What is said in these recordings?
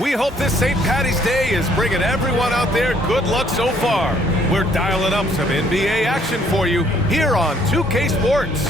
We hope this St. Patty's Day is bringing everyone out there good luck so far. We're dialing up some NBA action for you here on 2K Sports.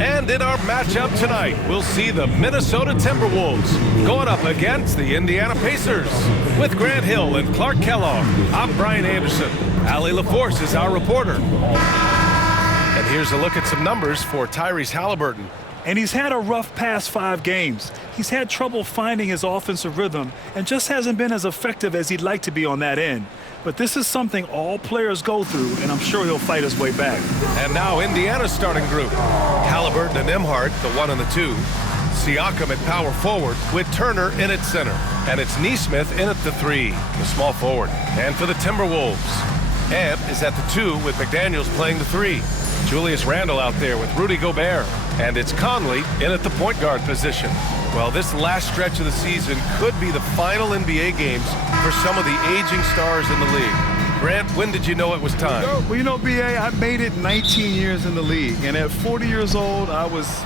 And in our matchup tonight, we'll see the Minnesota Timberwolves going up against the Indiana Pacers. With Grant Hill and Clark Kellogg, I'm Brian Anderson. Allie LaForce is our reporter. And here's a look at some numbers for Tyrese Halliburton. And he's had a rough past 5 games. He's had trouble finding his offensive rhythm and just hasn't been as effective as he'd like to be on that end. But this is something all players go through, and I'm sure he'll fight his way back. And now Indiana's starting group. Halliburton and Nembhard, the 1 and the 2. Siakam at power forward with Turner in at center. And it's Nesmith in at the 3, the small forward. And for the Timberwolves, Ant is at the 2 with McDaniels playing the 3. Julius Randle out there with Rudy Gobert. And it's Conley in at the point guard position. Well, this last stretch of the season could be the final NBA games for some of the aging stars in the league. Grant, when did you know it was time? Well, you know, B.A., I made it 19 years in the league. And at 40 years old, I was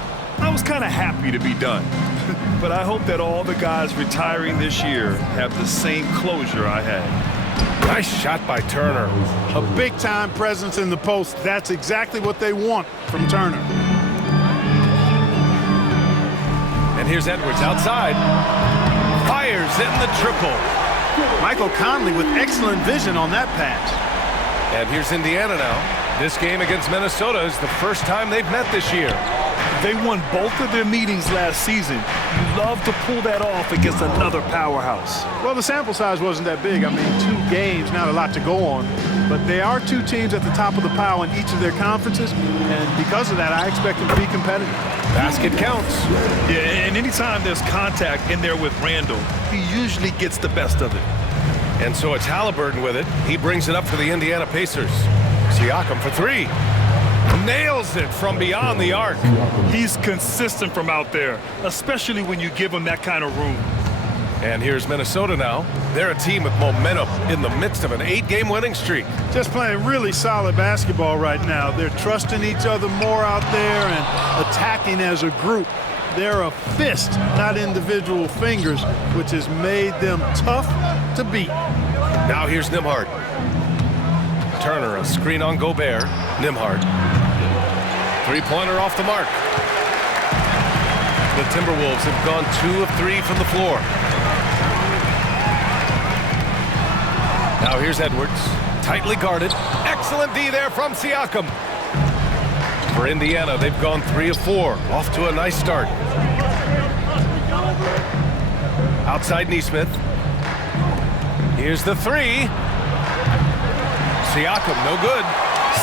kind of happy to be done. But I hope that all the guys retiring this year have the same closure I had. Nice shot by Turner. A big-time presence in the post. That's exactly what they want from Turner. And here's Edwards outside. Fires in the triple. Michael Conley with excellent vision on that pass. And here's Indiana now. This game against Minnesota is the first time they've met this year. They won both of their meetings last season. You love to pull that off against another powerhouse. Well, the sample size wasn't that big. I mean, 2 games, not a lot to go on. But they are 2 teams at the top of the pile in each of their conferences. And because of that, I expect them to be competitive. Basket counts. Yeah, and anytime there's contact in there with Randle, he usually gets the best of it. And so it's Halliburton with it. He brings it up for the Indiana Pacers. Siakam for 3. Nails it from beyond the arc. He's consistent from out there, especially when you give him that kind of room. And here's Minnesota now. They're a team with momentum in the midst of an 8-game winning streak. Just playing really solid basketball right now. They're trusting each other more out there and attacking as a group. They're a fist, not individual fingers, which has made them tough to beat. Now here's Nembhard. Turner, a screen on Gobert. Nembhard. 3-pointer off the mark. The Timberwolves have gone 2 of 3 from the floor. Now here's Edwards. Tightly guarded. Excellent D there from Siakam. For Indiana, they've gone 3 of 4. Off to a nice start. Outside Nesmith. Here's the 3. Siakam, no good.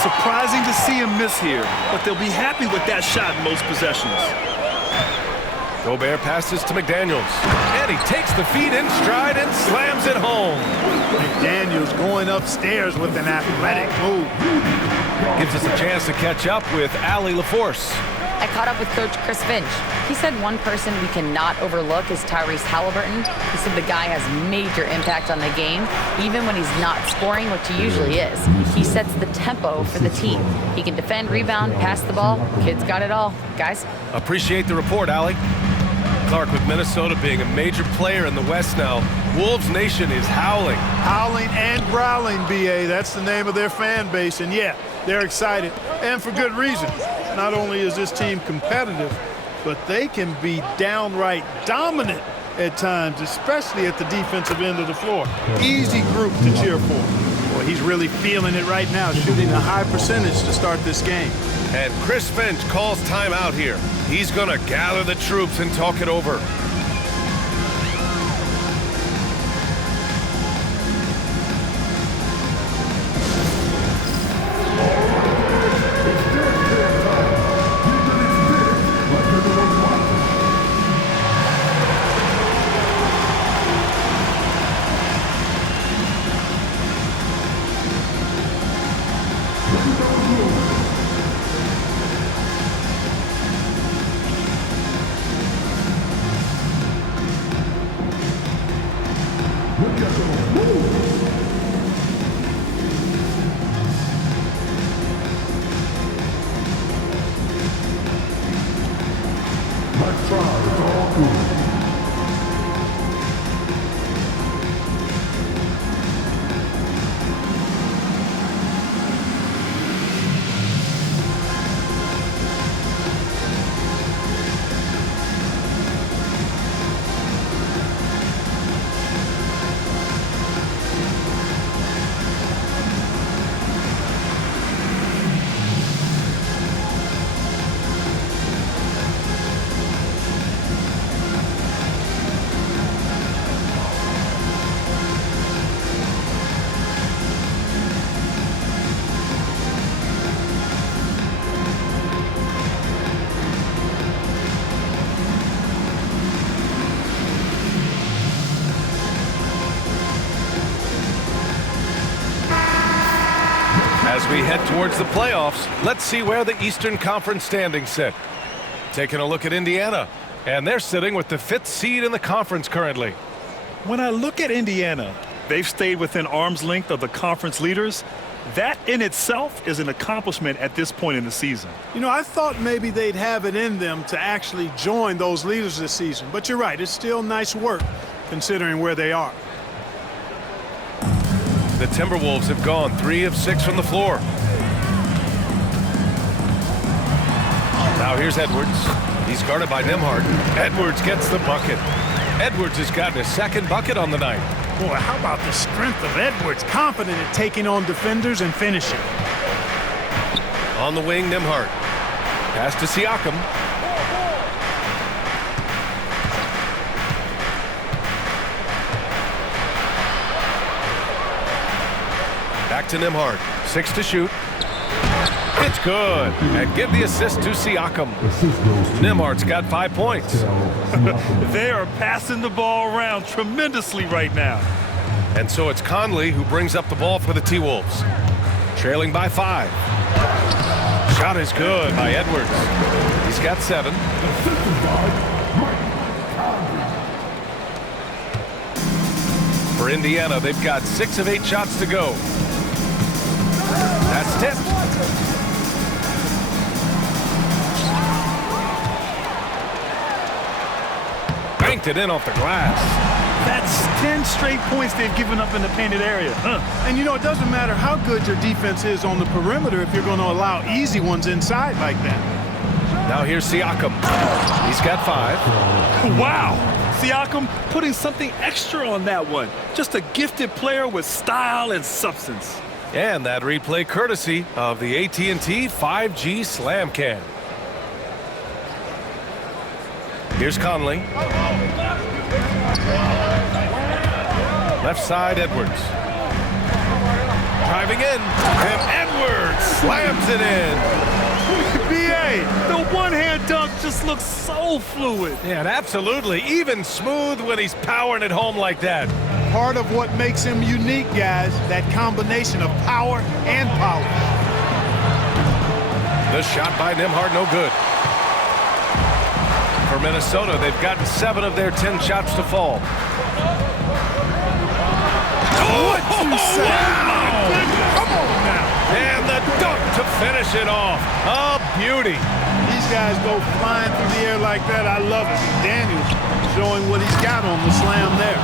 Surprising to see him miss here, but they'll be happy with that shot in most possessions. Gobert passes to McDaniels. And he takes the feed in stride and slams it home. McDaniels going upstairs with an athletic move. Gives us a chance to catch up with Allie LaForce. I caught up with Coach Chris Finch. He said one person we cannot overlook is Tyrese Halliburton. He said the guy has major impact on the game, even when he's not scoring, which he usually is. He sets the tempo for the team. He can defend, rebound, pass the ball. Kid's got it all. Guys. Appreciate the report, Allie. Clark, with Minnesota being a major player in the West now, Wolves Nation is howling. Howling and growling, B.A. That's the name of their fan base. And yeah, they're excited, and for good reason. Not only is this team competitive, but they can be downright dominant at times, especially at the defensive end of the floor. Easy group to cheer for. Boy, he's really feeling it right now, shooting a high percentage to start this game. And Chris Finch calls timeout here. He's going to gather the troops and talk it over. As we head towards the playoffs, let's see where the Eastern Conference standings sit. Taking a look at Indiana, and they're sitting with the 5th seed in the conference currently. When I look at Indiana, they've stayed within arm's length of the conference leaders. That in itself is an accomplishment at this point in the season. You know, I thought maybe they'd have it in them to actually join those leaders this season. But you're right, it's still nice work considering where they are. The Timberwolves have gone 3 of 6 from the floor. Now here's Edwards. He's guarded by Nembhard. Edwards gets the bucket. Edwards has gotten his 2nd bucket on the night. Boy, how about the strength of Edwards? Confident at taking on defenders and finishing. On the wing, Nembhard. Pass to Siakam. Back to Nembhard. 6 to shoot. It's good. And give the assist to Siakam. Nembhard's got 5 points. They are passing the ball around tremendously right now. And so it's Conley who brings up the ball for the T-Wolves. Trailing by 5. Shot is good by Edwards. He's got 7. For Indiana, they've got 6 of 8 shots to go. That's tipped. Banked it in off the glass. That's 10 straight points they've given up in the painted area. And you know, it doesn't matter how good your defense is on the perimeter if you're going to allow easy ones inside like that. Now here's Siakam. He's got 5. Wow. Siakam putting something extra on that one. Just a gifted player with style and substance. And that replay courtesy of the AT&T 5G Slam Cam. Here's Conley. Left side, Edwards. Driving in. And Edwards slams it in. B.A., the one-hand dunk just looks so fluid. Yeah, and absolutely. Even smooth when he's powering it home like that. Part of what makes him unique, guys, that combination of power and power. The shot by Nembhard, no good. For Minnesota, they've gotten 7 of their 10 shots to fall. What you say? Wow! Come on now. And the dunk to finish it off. A beauty. These guys go flying through the air like that. I love it. McDaniels showing what he's got on the slam there.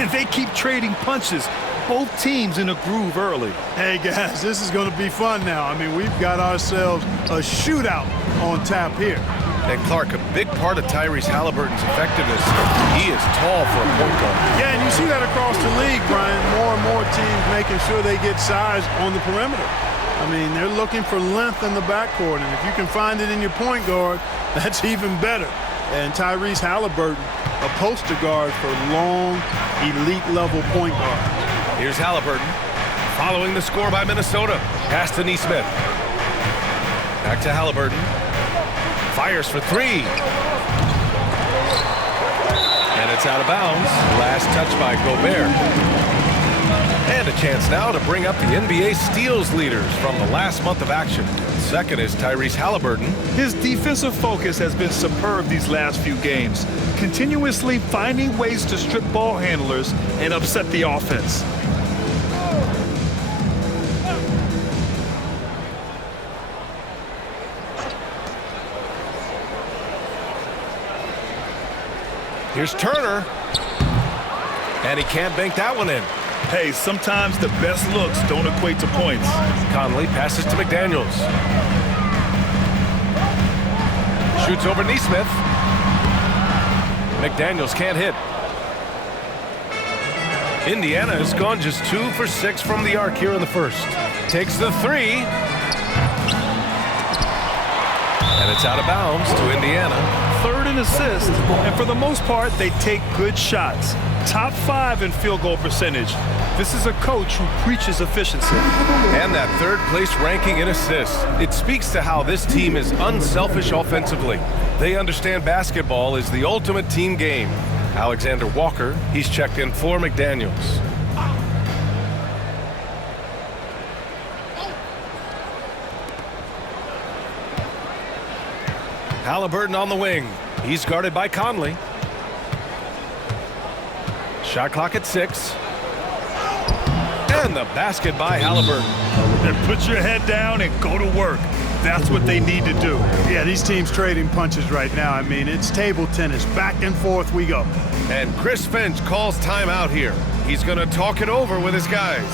And they keep trading punches. Both teams in a groove early. Hey, guys, this is going to be fun now. I mean, we've got ourselves a shootout on tap here. And Clark, a big part of Tyrese Halliburton's effectiveness, he is tall for a point guard. Yeah, and you see that across the league, Brian. More and more teams making sure they get size on the perimeter. I mean, they're looking for length in the backcourt, and if you can find it in your point guard, that's even better. And Tyrese Halliburton, a poster guard for long, elite-level point guard. Here's Halliburton, following the score by Minnesota. Pass to Nesmith. Back to Halliburton. Fires for 3. And it's out of bounds. Last touch by Gobert. And a chance now to bring up the NBA steals leaders from the last month of action. Second is Tyrese Halliburton. His defensive focus has been superb these last few games, continuously finding ways to strip ball handlers and upset the offense. Here's Turner. And he can't bank that one in. Hey, sometimes the best looks don't equate to points. Conley passes to McDaniels. Shoots over Nesmith. McDaniels can't hit. Indiana has gone just 2 for 6 from the arc here in the first. Takes the 3. And it's out of bounds to Indiana. Third in assists, and for the most part, they take good shots. Top 5 in field goal percentage. This is a coach who preaches efficiency. And that 3rd place ranking in assists. It speaks to how this team is unselfish offensively. They understand basketball is the ultimate team game. Alexander Walker, he's checked in for McDaniels. Halliburton on the wing. He's guarded by Conley. Shot clock at 6. And the basket by Halliburton. Then put your head down and go to work. That's what they need to do. Yeah, these teams trading punches right now. I mean, it's table tennis. Back and forth we go. And Chris Finch calls timeout here. He's going to talk it over with his guys.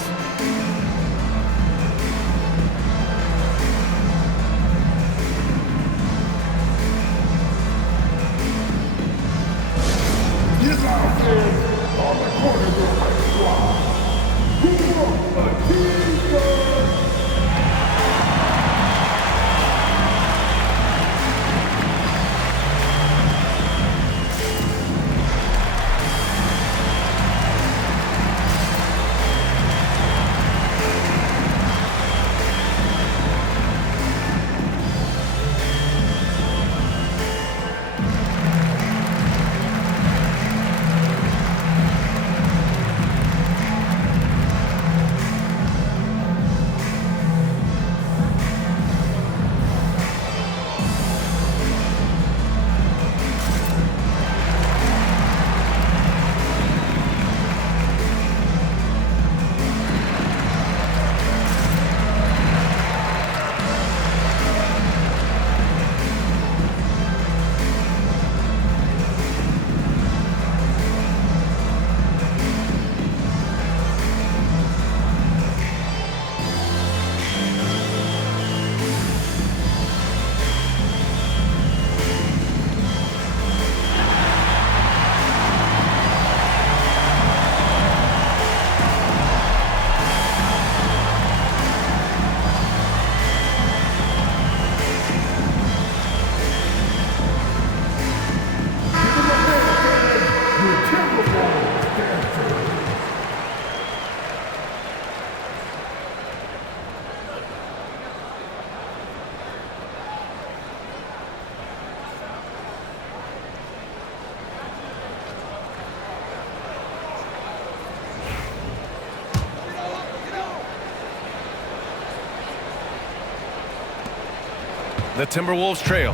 The Timberwolves trail.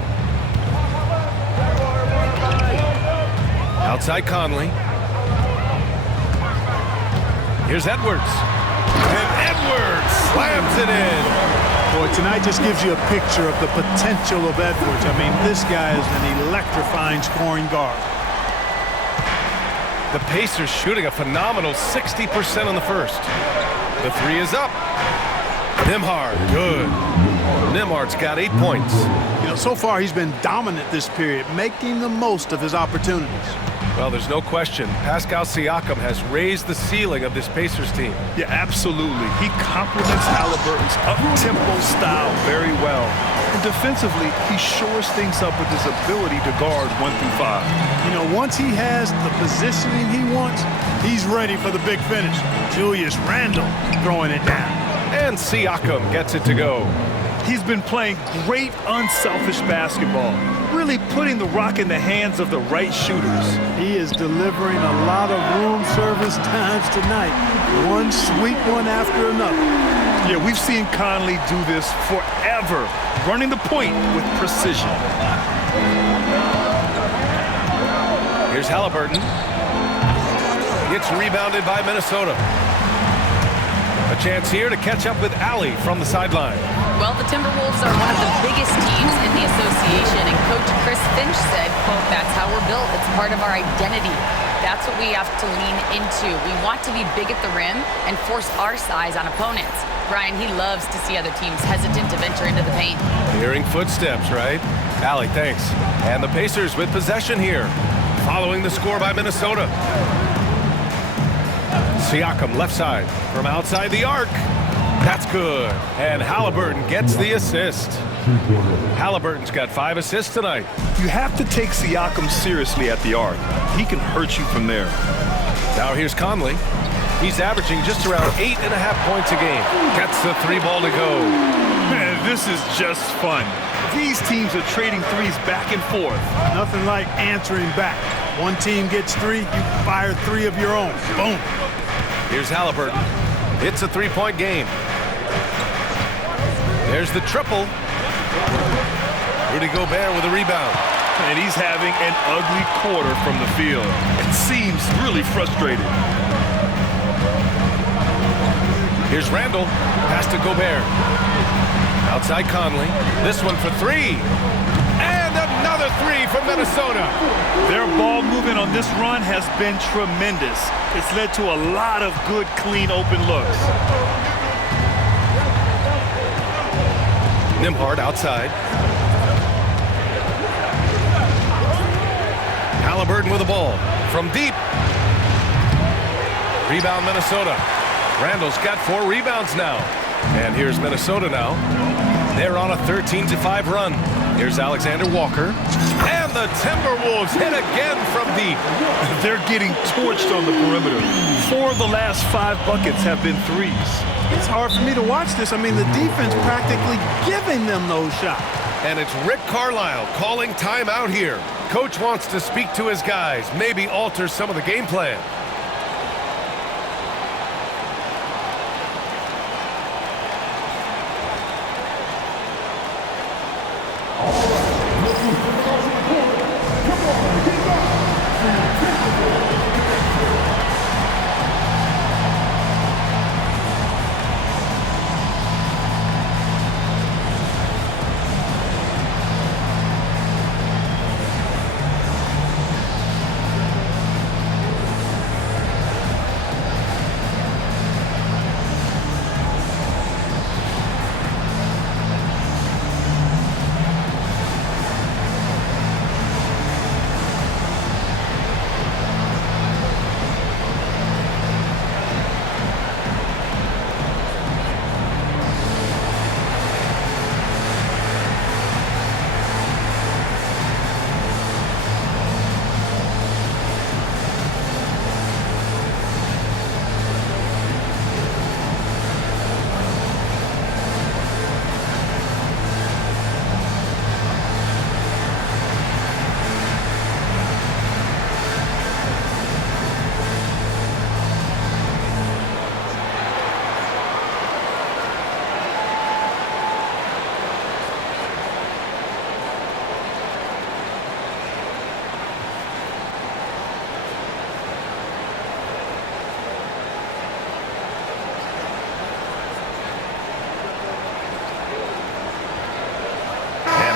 Outside Conley. Here's Edwards. And Edwards slams it in. Boy, tonight just gives you a picture of the potential of Edwards. I mean, this guy is an electrifying scoring guard. The Pacers shooting a phenomenal 60% on the first. The three is up. Nembhard, good. Nembhard's got 8 points. You know, so far he's been dominant this period, making the most of his opportunities. Well, there's no question. Pascal Siakam has raised the ceiling of this Pacers team. Yeah, absolutely. He complements Halliburton's up-tempo style very well. And defensively, he shores things up with his ability to guard 1 through 5. You know, once he has the positioning he wants, he's ready for the big finish. Julius Randle throwing it down. And Siakam gets it to go. He's been playing great unselfish basketball, really putting the rock in the hands of the right shooters. He is delivering a lot of room service times tonight. One sweet one after another. Yeah, we've seen Conley do this forever, running the point with precision. Here's Halliburton. It's rebounded by Minnesota. A chance here to catch up with Allie from the sideline. Well, the Timberwolves are one of the biggest teams in the association, and Coach Chris Finch said, quote, "That's how we're built. It's part of our identity. That's what we have to lean into. We want to be big at the rim and force our size on opponents." Brian, he loves to see other teams hesitant to venture into the paint. Hearing footsteps, right? Allie, thanks. And the Pacers with possession here, following the score by Minnesota. Siakam left side from outside the arc. That's good. And Halliburton gets the assist. Halliburton's got 5 assists tonight. You have to take Siakam seriously at the arc. He can hurt you from there. Now here's Conley. He's averaging just around 8.5 points a game. Gets the 3 ball to go. Man, this is just fun. These teams are trading threes back and forth. Nothing like answering back. One team gets 3, you fire 3 of your own. Boom. Here's Halliburton. It's a 3-point game. There's the triple. Rudy Gobert with a rebound. And he's having an ugly quarter from the field. It seems really frustrated. Here's Randall. Pass to Gobert. Outside Conley. This one for three. And another three from Minnesota. Their ball movement on this run has been tremendous. It's led to a lot of good, clean, open looks. Nembhard outside. Halliburton with the ball from deep. Rebound Minnesota. Randall's got 4 rebounds now. And here's Minnesota now. They're on a 13-5 run. Here's Alexander Walker. And the Timberwolves hit again from deep. They're getting torched on the perimeter. 4 of the last 5 buckets have been threes. It's hard for me to watch this. I mean, the defense practically giving them those shots. And it's Rick Carlisle calling timeout here. Coach wants to speak to his guys, maybe alter some of the game plan.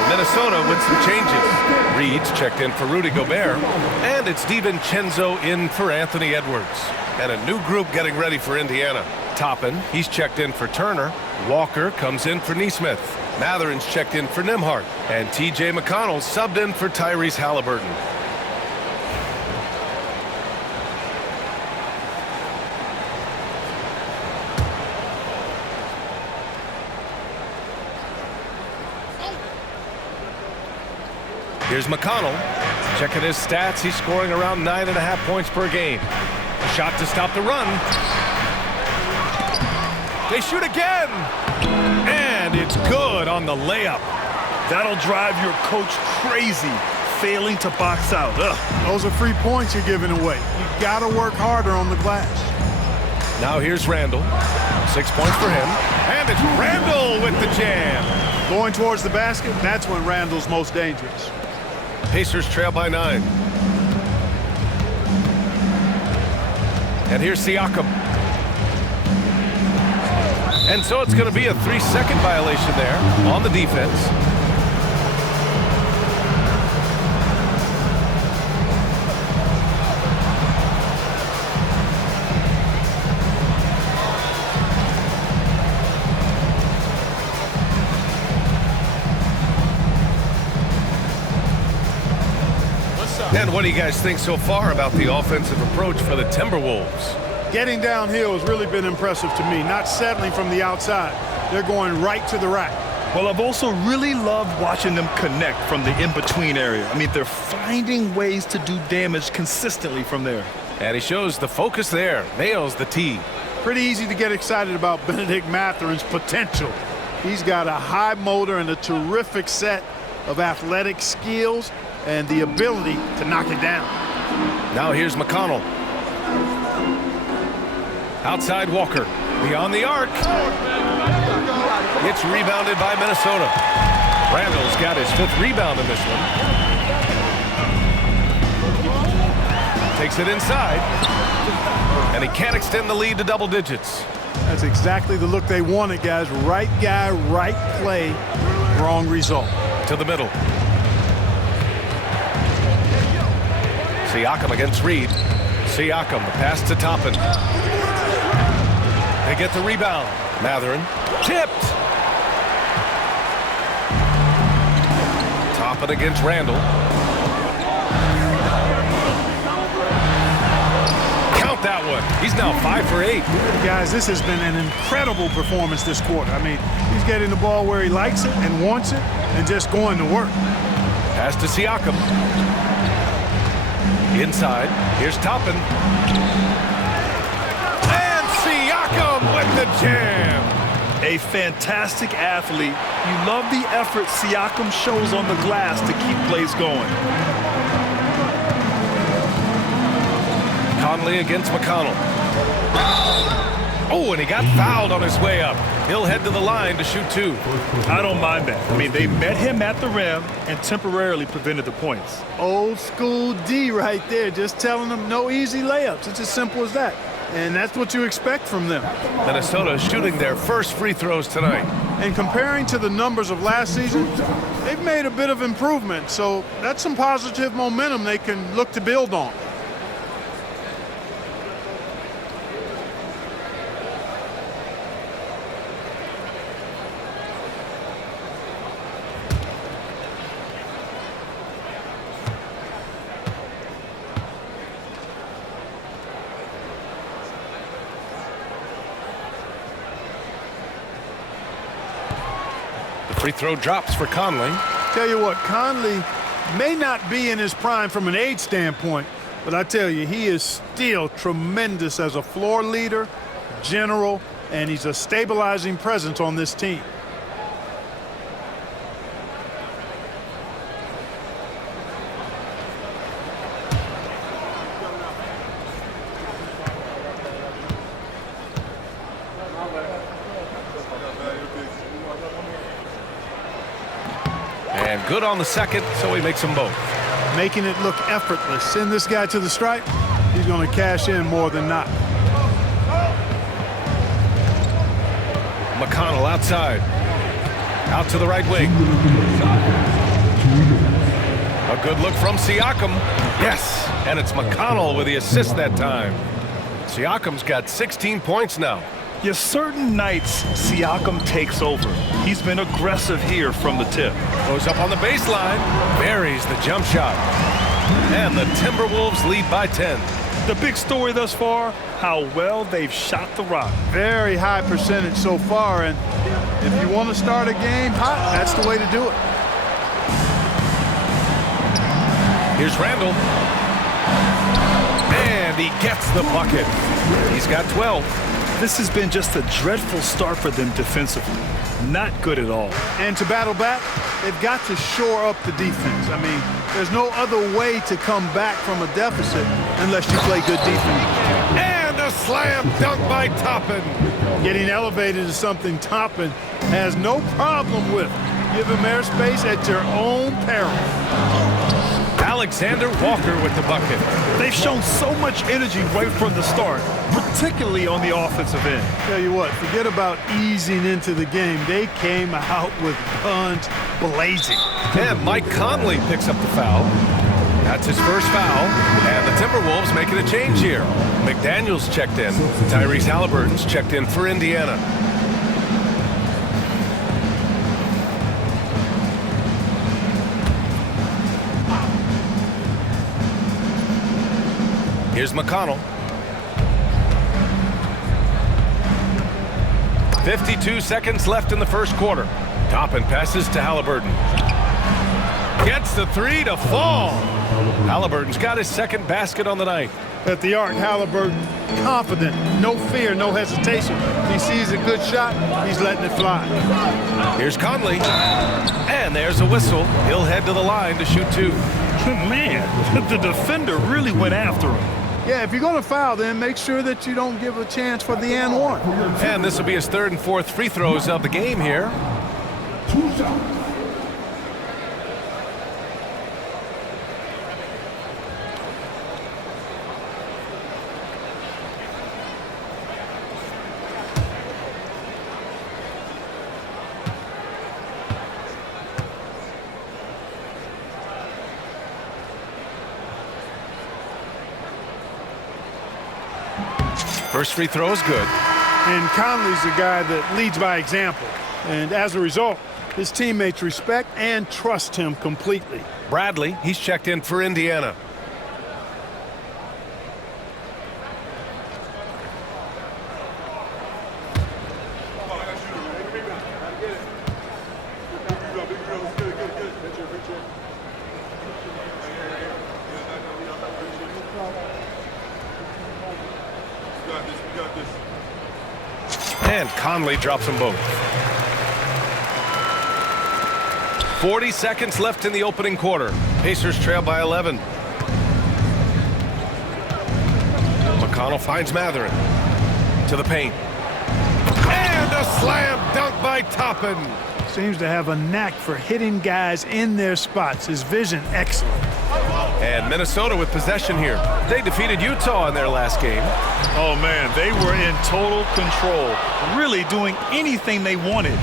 Minnesota with some changes. Reed's checked in for Rudy Gobert, and it's DiVincenzo in for Anthony Edwards. And a new group getting ready for Indiana. Toppin, he's checked in for Turner. Walker comes in for Nesmith. Matherin's checked in for Nembhard. And T.J. McConnell subbed in for Tyrese Halliburton. Here's McConnell. Checking his stats. He's scoring around 9.5 points per game. A shot to stop the run. They shoot again. And it's good on the layup. That'll drive your coach crazy, failing to box out. Ugh. Those are free points you're giving away. You got to work harder on the glass. Now here's Randall. 6 points for him. And it's Randall with the jam. Going towards the basket, that's when Randall's most dangerous. Pacers trail by 9. And here's Siakam. And so it's going to be a 3-second violation there on the defense. And what do you guys think so far about the offensive approach for the Timberwolves? Getting downhill has really been impressive to me, not settling from the outside. They're going right to the rack. Well, I've also really loved watching them connect from the in-between area. I mean, they're finding ways to do damage consistently from there. And he shows the focus there. Nails the tee. Pretty easy to get excited about Benedict Matherin's potential. He's got a high motor and a terrific set of athletic skills and the ability to knock it down. Now here's McConnell. Outside Walker. Beyond the arc. It's rebounded by Minnesota. Randall's got his 5th rebound in this one. Takes it inside. And he can't extend the lead to double digits. That's exactly the look they wanted, guys. Right guy, right play, wrong result. To the middle. Siakam against Reed. Siakam, the pass to Toppin. They get the rebound. Matherin tipped. Toppin against Randall. Count that one. He's now 5 for 8. Guys, this has been an incredible performance this quarter. I mean, he's getting the ball where he likes it and wants it and just going to work. Pass to Siakam. Inside. Here's Toppin. And Siakam with the jam. A fantastic athlete. You love the effort Siakam shows on the glass to keep plays going. Conley against McConnell. Oh, and he got fouled on his way up. He'll head to the line to shoot 2. I don't mind that. I mean, they met him at the rim and temporarily prevented the points. Old school D right there, just telling them no easy layups. It's as simple as that. And that's what you expect from them. Minnesota shooting their first free throws tonight. And comparing to the numbers of last season, they've made a bit of improvement. So that's some positive momentum they can look to build on. Free throw drops for Conley. Tell you what, Conley may not be in his prime from an age standpoint, but I tell you, he is still tremendous as a floor leader, general, and he's a stabilizing presence on this team. And good on the second, so he makes them both. Making it look effortless. Send this guy to the stripe, he's going to cash in more than not. McConnell outside. Out to the right wing. A good look from Siakam. Yes, and it's McConnell with the assist that time. Siakam's got 16 points now. Yes, certain nights Siakam takes over. He's been aggressive here from the tip. Goes up on the baseline, buries the jump shot. And the Timberwolves lead by 10. The big story thus far, how well they've shot the rock. Very high percentage so far, and if you want to start a game hot, that's the way to do it. Here's Randall. And he gets the bucket. He's got 12. This has been just a dreadful start for them defensively. Not good at all. And to battle back, they've got to shore up the defense. I mean, there's no other way to come back from a deficit unless you play good defense. And a slam dunk by Toppin. Getting elevated is something Toppin has no problem with. Give him airspace at your own peril. Alexander Walker with the bucket. They've shown so much energy right from the start, particularly on the offensive end. Tell you what, forget about easing into the game. They came out with guns blazing. And Mike Conley picks up the foul. That's his first foul. And the Timberwolves making a change here. McDaniels checked in. Tyrese Halliburton's checked in for Indiana. Here's McConnell. 52 seconds left in the first quarter. Toppin passes to Halliburton. Gets the three to fall. Halliburton's got his second basket on the night. At the arc, Halliburton confident, no fear, no hesitation. He sees a good shot, he's letting it fly. Here's Conley. And there's a whistle. He'll head to the line to shoot 2. Man, the defender really went after him. Yeah, if you're going to foul, then make sure that you don't give a chance for the and one. And this will be his third and fourth free throws of the game here. First free throw is good. And Conley's the guy that leads by example. And as a result, his teammates respect and trust him completely. Bradley, he's checked in for Indiana. And Conley drops them both. 40 seconds left in the opening quarter. Pacers trail by 11. McConnell finds Mathurin to the paint. And a slam dunk by Toppin. Seems to have a knack for hitting guys in their spots. His vision excellent. And Minnesota with possession here. They defeated Utah in their last game. Oh, man, they were in total control, really doing anything they wanted.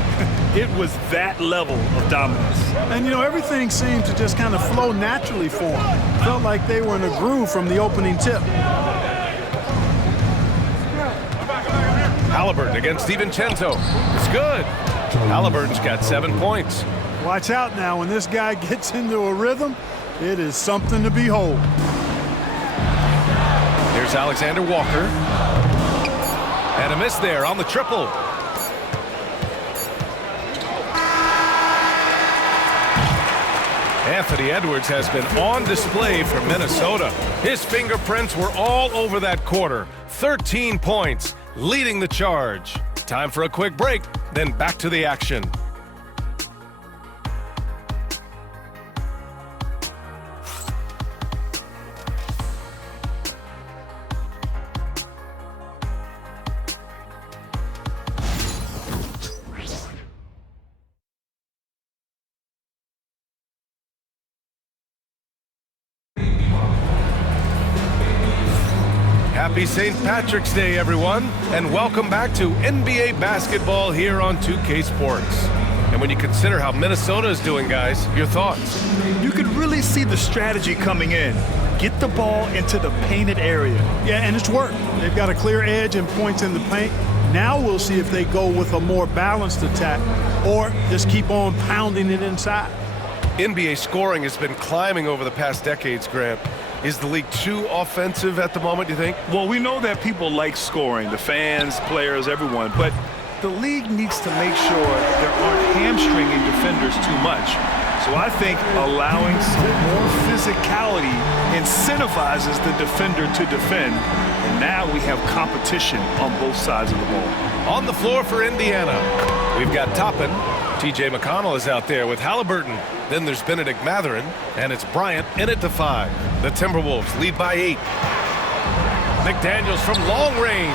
It was that level of dominance. And, you know, everything seemed to just kind of flow naturally for them. Felt like they were in a groove from the opening tip. Halliburton against DiVincenzo. It's good. Halliburton's got 7 points. Watch out now. When this guy gets into a rhythm, it is something to behold. Here's Alexander Walker. And a miss there on the triple. Anthony Edwards has been on display for Minnesota. His fingerprints were all over that quarter. 13 points, leading the charge. Time for a quick break, then back to the action. Happy St. Patrick's Day, everyone, and welcome back to NBA basketball here on 2K Sports. And when you consider how Minnesota is doing, guys, your thoughts? You could really see the strategy coming in. Get the ball into the painted area. Yeah, and it's worked. They've got a clear edge and points in the paint. Now we'll see if they go with a more balanced attack or just keep on pounding it inside. NBA scoring has been climbing over the past decades, Grant. Is the league too offensive at the moment, do you think? Well, we know that people like scoring, the fans, players, everyone, but the league needs to make sure there aren't hamstringing defenders too much. So I think allowing some more physicality incentivizes the defender to defend, and now we have competition on both sides of the ball. On the floor for Indiana, we've got Toppin. T.J. McConnell is out there with Halliburton. Then there's Benedict Mathurin, and it's Bryant in it to 5. The Timberwolves lead by 8. McDaniels from long range.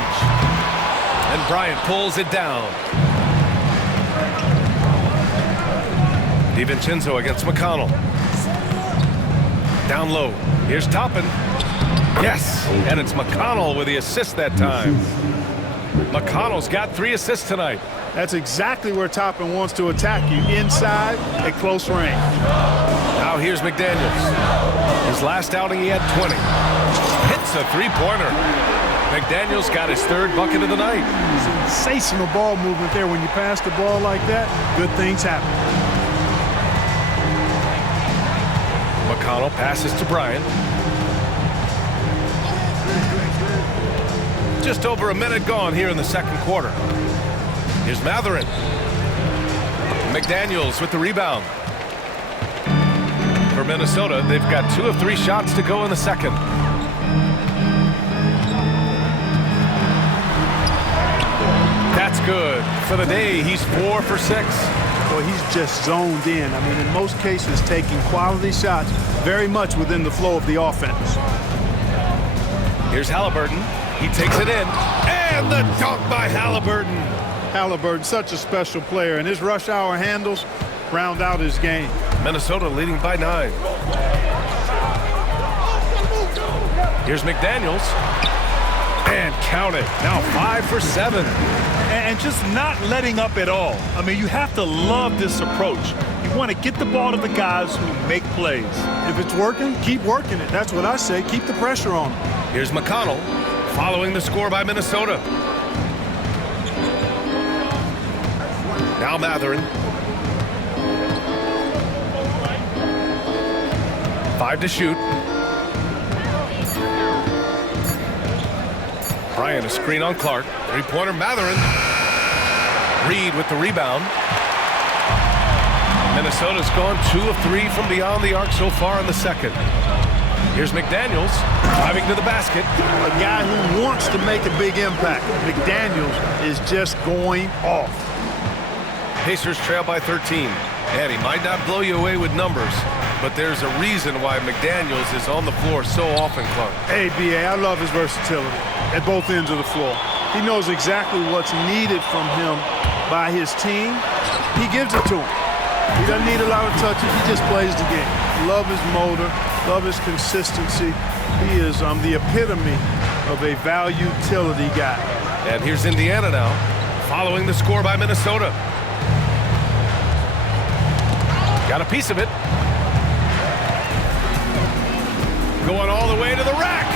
And Bryant pulls it down. DiVincenzo against McConnell. Down low. Here's Toppin. Yes, and it's McConnell with the assist that time. McConnell's got 3 assists tonight. That's exactly where Toppin wants to attack you, inside at close range. Now here's McDaniels. His last outing, he had 20. Hits a three-pointer. McDaniels got his 3rd bucket of the night. Sensational ball movement there. When you pass the ball like that, good things happen. McConnell passes to Bryant. Just over a minute gone here in the second quarter. Here's Mathurin. McDaniels with the rebound. For Minnesota, they've got 2 of 3 shots to go in the second. That's good. For the day, he's 4 for 6. Well, he's just zoned in. I mean, in most cases, taking quality shots very much within the flow of the offense. Here's Halliburton. He takes it in. And the dunk by Halliburton. Halliburton, such a special player, and his rush hour handles round out his game. Minnesota leading by 9. Here's McDaniels. And count it. Now 5 for 7. And just not letting up at all. I mean, you have to love this approach. You want to get the ball to the guys who make plays. If it's working, keep working it. That's what I say. Keep the pressure on him. Here's McConnell. following the score by Minnesota. Now Matherin. 5 to shoot. Bryant a screen on Clark. Three-pointer Matherin. Reed with the rebound. Minnesota's gone 2 of 3 from beyond the arc so far in the second. Here's McDaniels driving to the basket. A guy who wants to make a big impact. McDaniels is just going off. Pacers trail by 13. And he might not blow you away with numbers, but there's a reason why McDaniels is on the floor so often, Clark. Hey, B.A., I love his versatility at both ends of the floor. He knows exactly what's needed from him by his team. He gives it to him. He doesn't need a lot of touches. He just plays the game. Love his motor. Love his consistency. He is the epitome of a value-utility guy. And here's Indiana now, following the score by Minnesota. Got a piece of it. Going all the way to the rack.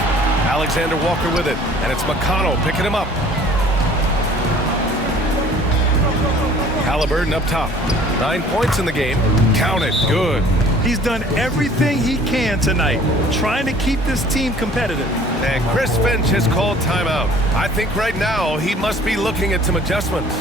Alexander Walker with it, and it's McConnell picking him up. Halliburton up top. 9 points in the game. Count it. Good. He's done everything he can tonight, trying to keep this team competitive. And Chris Finch has called timeout. I think right now he must be looking at some adjustments.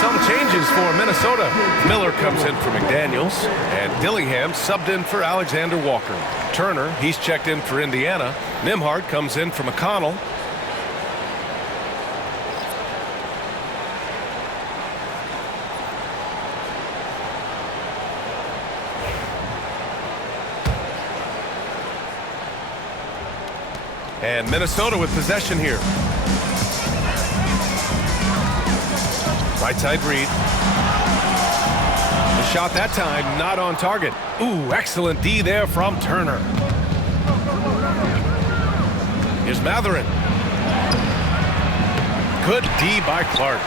Some changes for Minnesota. Miller comes in for McDaniels, and Dillingham subbed in for Alexander Walker. Turner, he's checked in for Indiana. Nembhard comes in for McConnell. And Minnesota with possession here. Right side Reed. The shot that time not on target. Ooh, excellent D there from Turner. Here's Matherin. Good D by Clark.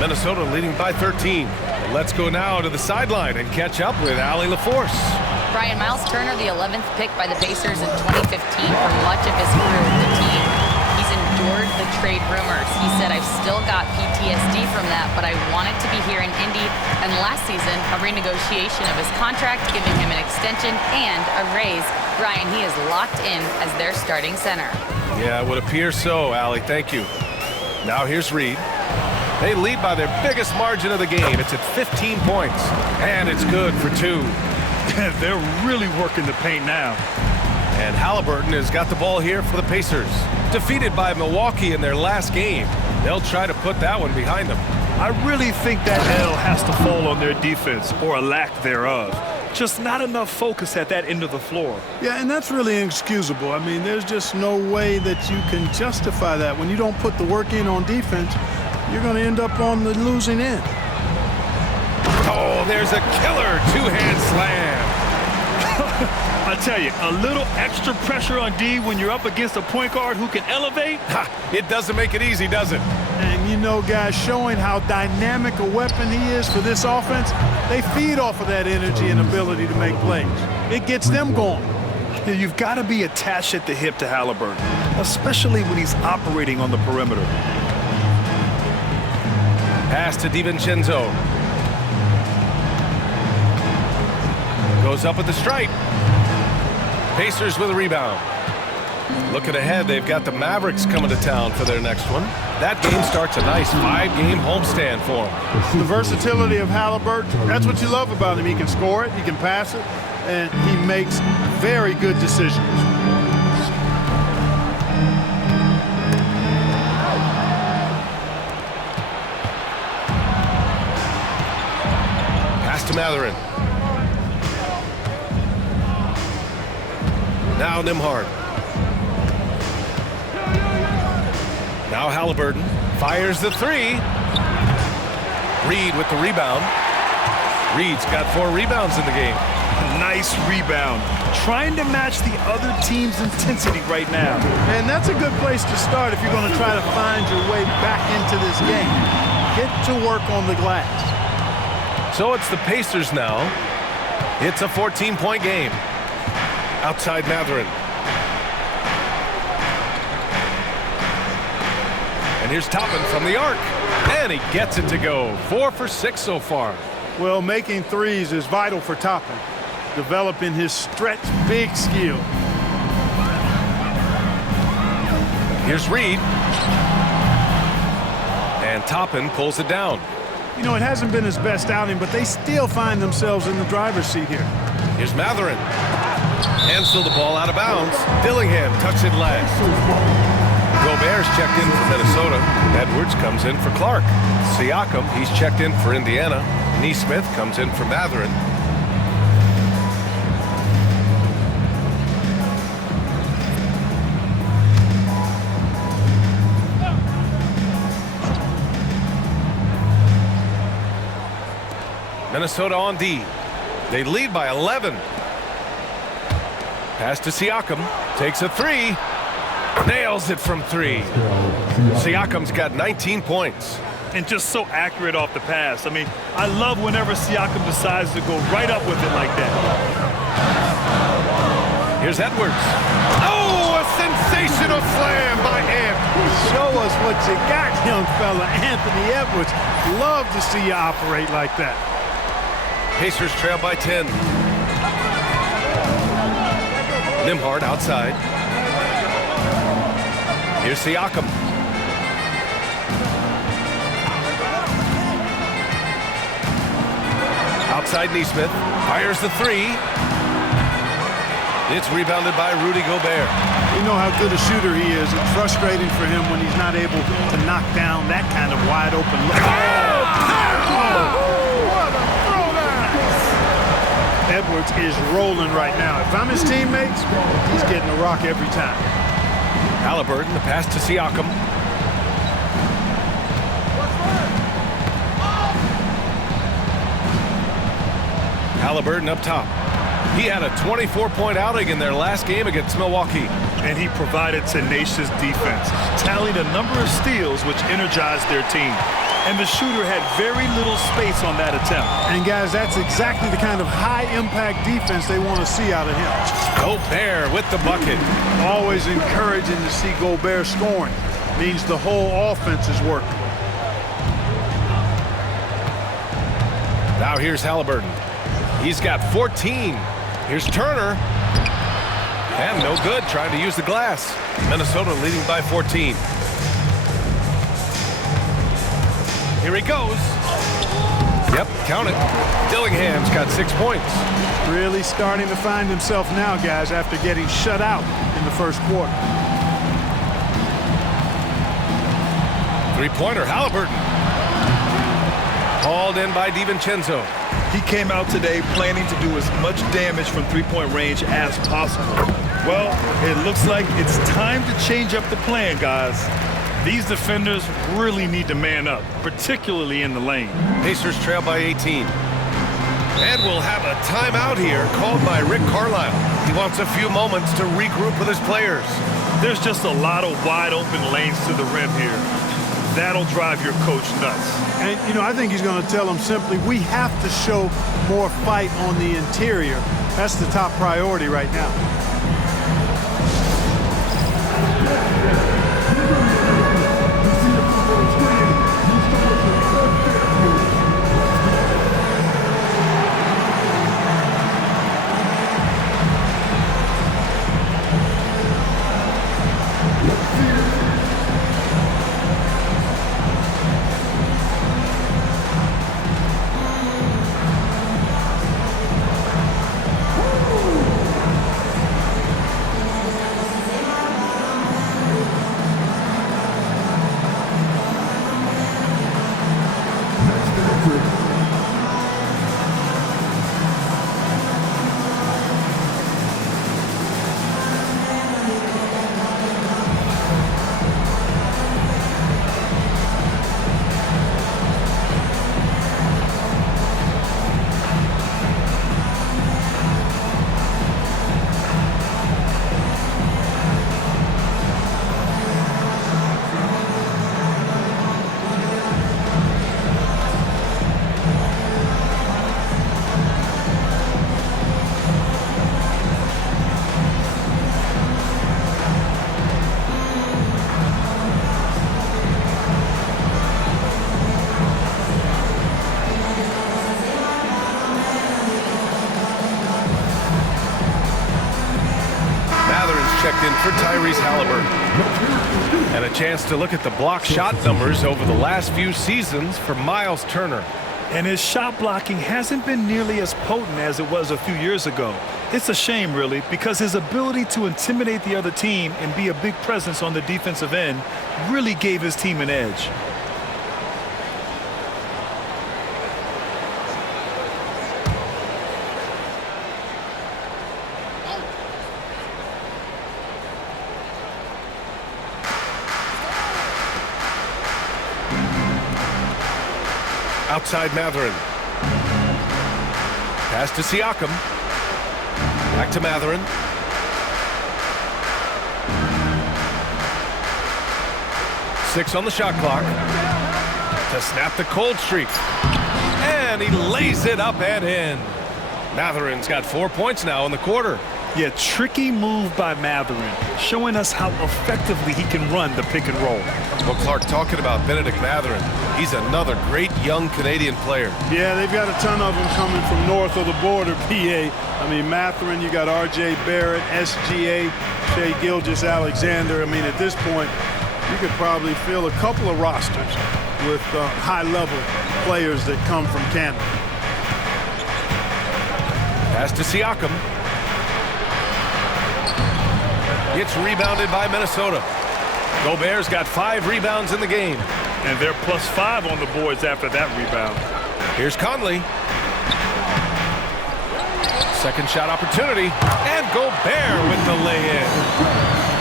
Minnesota leading by 13. Let's go now to the sideline and catch up with Allie LaForce. Brian, Miles Turner, the 11th pick by the Pacers in 2015 for much of his career with the team. He's endured the trade rumors. He said, I've still got PTSD from that, but I wanted to be here in Indy. And last season, a renegotiation of his contract, giving him an extension and a raise. Brian, he is locked in as their starting center. Yeah, it would appear so, Allie. Thank you. Now here's Reed. They lead by their biggest margin of the game. It's at 15 points, and it's good for 2. They're really working the paint now. And Halliburton has got the ball here for the Pacers. Defeated by Milwaukee in their last game. They'll try to put that one behind them. I really think that L has to fall on their defense, or a lack thereof. Just not enough focus at that end of the floor. Yeah, and that's really inexcusable. I mean, there's just no way that you can justify that. When you don't put the work in on defense, you're going to end up on the losing end. Oh, Oh, there's a killer two-hand slam. I tell you, a little extra pressure on D when you're up against a point guard who can elevate. It doesn't make it easy, does it? And you know, guys, showing how dynamic a weapon he is for this offense, they feed off of that energy and ability to make plays. It gets them going. You've got to be attached at the hip to Halliburton, especially when he's operating on the perimeter. Pass to DiVincenzo. Goes up at the stripe. Pacers with a rebound. Looking ahead, they've got the Mavericks coming to town for their next one. That game starts a nice 5-game homestand for him. The versatility of Halliburton, that's what you love about him. He can score it, he can pass it, and he makes very good decisions. Pass to Mathurin. Now Nembhard. Now Halliburton fires the three. Reed with the rebound. Reed's got 4 rebounds in the game. Nice rebound. Trying to match the other team's intensity right now. And that's a good place to start if you're going to try to find your way back into this game. Get to work on the glass. So it's the Pacers now. It's a 14-point game. Outside Mathurin. And here's Toppin from the arc. And he gets it to go. 4 for 6 so far. Well, making threes is vital for Toppin, developing his stretch big skill. Here's Reed. And Toppin pulls it down. You know, it hasn't been his best outing, but they still find themselves in the driver's seat here. Here's Mathurin. And still the ball out of bounds. Dillingham tucks it last. Gobert's checked in for Minnesota. Edwards comes in for Clark. Siakam, he's checked in for Indiana. Nesmith comes in for Mathurin. Minnesota on D. They lead by 11. Pass to Siakam. Takes a 3. Nails it from 3. Siakam's got 19 points. And just so accurate off the pass. I mean, I love whenever Siakam decides to go right up with it like that. Here's Edwards. Oh, a sensational slam by Ant. Show us what you got, young fella. Anthony Edwards. Love to see you operate like that. Pacers trail by 10. Nembhard outside. Here's Siakam. Outside Nesmith. Fires the 3. It's rebounded by Rudy Gobert. You know how good a shooter he is. It's frustrating for him when he's not able to knock down that kind of wide open look. What a throwdown! Edwards is rolling right now. If I'm his teammates, he's getting a rock every time. Halliburton, the pass to Siakam. Halliburton up top. He had a 24-point outing in their last game against Milwaukee. And he provided tenacious defense, tallied a number of steals which energized their team. And the shooter had very little space on that attempt. And guys, that's exactly the kind of high-impact defense they want to see out of him. Gobert with the bucket. Always encouraging to see Gobert scoring. Means the whole offense is working. Now here's Halliburton. He's got 14. Here's Turner. And no good, trying to use the glass. Minnesota leading by 14. Here he goes. Yep, count it. Dillingham's got 6 points. Really starting to find himself now, guys, after getting shut out in the first quarter. Three-pointer, Halliburton. Hauled in by DiVincenzo. He came out today planning to do as much damage from three-point range as possible. Well, it looks like it's time to change up the plan, guys. These defenders really need to man up, particularly in the lane. Pacers trail by 18. And we'll have a timeout here called by Rick Carlisle. He wants a few moments to regroup with his players. There's just a lot of wide open lanes to the rim here. That'll drive your coach nuts. And, you know, I think he's going to tell them simply, we have to show more fight on the interior. That's the top priority right now. Checked in for Tyrese Halliburton. And a chance to look at the block shot numbers over the last few seasons for Miles Turner. And his shot blocking hasn't been nearly as potent as it was a few years ago. It's a shame, really, because his ability to intimidate the other team and be a big presence on the defensive end really gave his team an edge. Outside Mathurin. Pass to Siakam. Back to Mathurin. Six on the shot clock. To snap the cold streak. And he lays it up and in. Mathurin's got 4 points now in the quarter. Yeah, tricky move by Mathurin, showing us how effectively he can run the pick and roll. Well, Clark, talking about Benedict Mathurin, he's another great young Canadian player. Yeah, they've got a ton of them coming from north of the border, PA. I mean, Mathurin, you got R.J. Barrett, SGA, Shai Gilgeous-Alexander. I mean, at this point, you could probably fill a couple of rosters with high-level players that come from Canada. Pass to Siakam. It's rebounded by Minnesota. Gobert's got 5 rebounds in the game. And they're +5 on the boards after that rebound. Here's Conley. Second shot opportunity. And Gobert with the lay-in.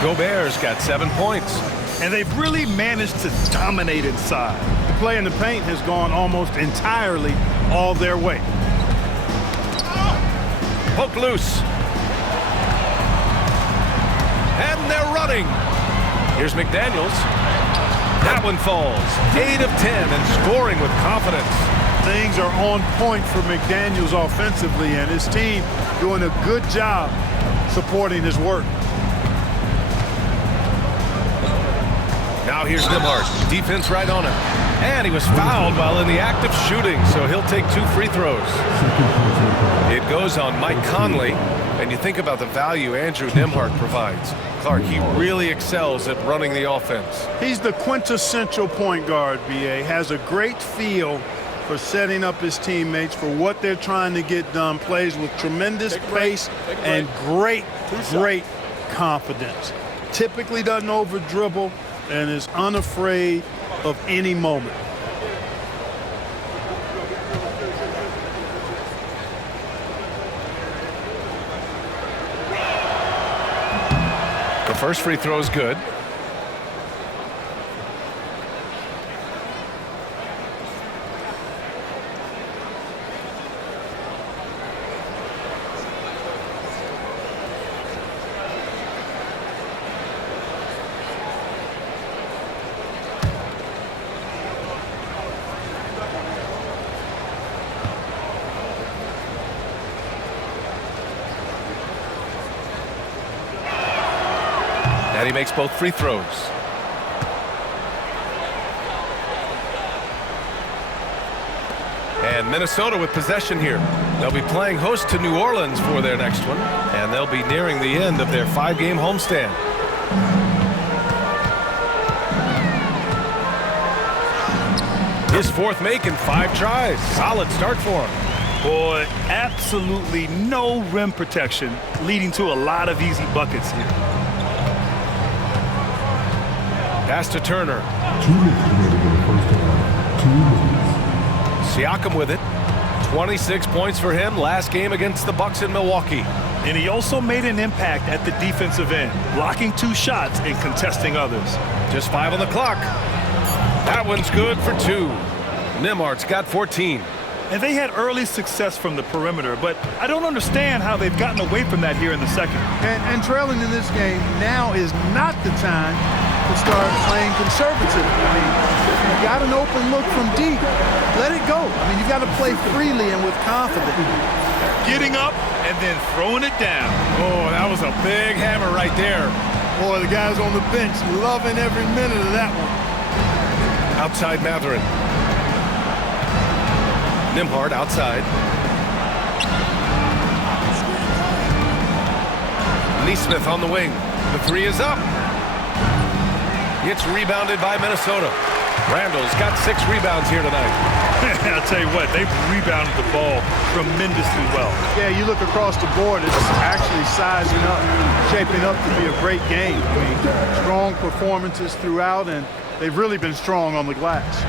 Gobert's got 7 points. And they've really managed to dominate inside. The play in the paint has gone almost entirely all their way. Poke loose. And they're running. Here's McDaniels. That one falls. 8 of 10 and scoring with confidence. Things are on point for McDaniels offensively, and his team doing a good job supporting his work. Now here's Nembhard. Defense right on him. And he was fouled while in the act of shooting, so he'll take 2 free throws. It goes on Mike Conley. And you think about the value Andrew Nembhard provides. Clark, he really excels at running the offense. He's the quintessential point guard, B.A. Has a great feel for setting up his teammates for what they're trying to get done. Plays with tremendous pace and great confidence. Typically doesn't over-dribble and is unafraid of any moment. The first free throw is good. And he makes both free throws. And Minnesota with possession here. They'll be playing host to New Orleans for their next one, and they'll be nearing the end of their 5-game homestand. His fourth make in 5 tries. Solid start for him. Boy, absolutely no rim protection, leading to a lot of easy buckets here. Pass to Turner. 2 minutes remaining in the first half. 2 minutes. Siakam with it. 26 points for him last game against the Bucks in Milwaukee. And he also made an impact at the defensive end, blocking 2 shots and contesting others. Just 5 on the clock. That one's good for 2. Nembhard's got 14. And they had early success from the perimeter, but I don't understand how they've gotten away from that here in the second. And trailing in this game, now is not the time to start playing conservative. I mean, if you got an open look from deep, let it go. I mean, you got to play freely and with confidence. Getting up and then throwing it down. Oh, that was a big hammer right there. Boy, the guys on the bench loving every minute of that one. Outside Mathurin. Nembhard outside. Nesmith on the wing. The 3 is up. It's rebounded by Minnesota. Randall's got 6 rebounds here tonight. I'll tell you what, they've rebounded the ball tremendously well. Yeah, you look across the board, it's actually sizing up, shaping up to be a great game. I mean, strong performances throughout, and they've really been strong on the glass.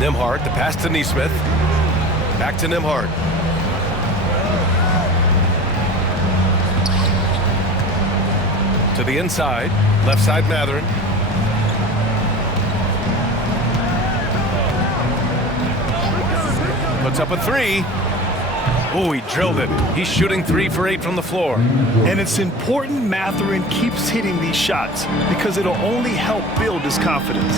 Nembhard, the pass to Nesmith. Back to Nembhard. To the inside, left side Mathurin. Puts up a 3. Oh, he drilled it. He's shooting 3 for 8 from the floor. And it's important Mathurin keeps hitting these shots because it'll only help build his confidence.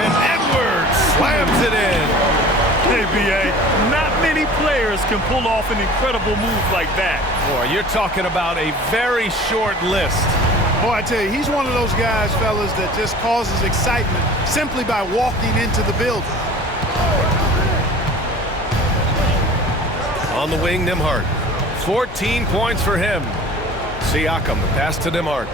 And Edwards slams it in. Hey, B.A., not many players can pull off an incredible move like that. Boy, you're talking about a very short list. Boy, I tell you, he's one of those guys, fellas, that just causes excitement simply by walking into the building. On the wing, Nembhard. 14 points for him. Siakam, the pass to Nembhard.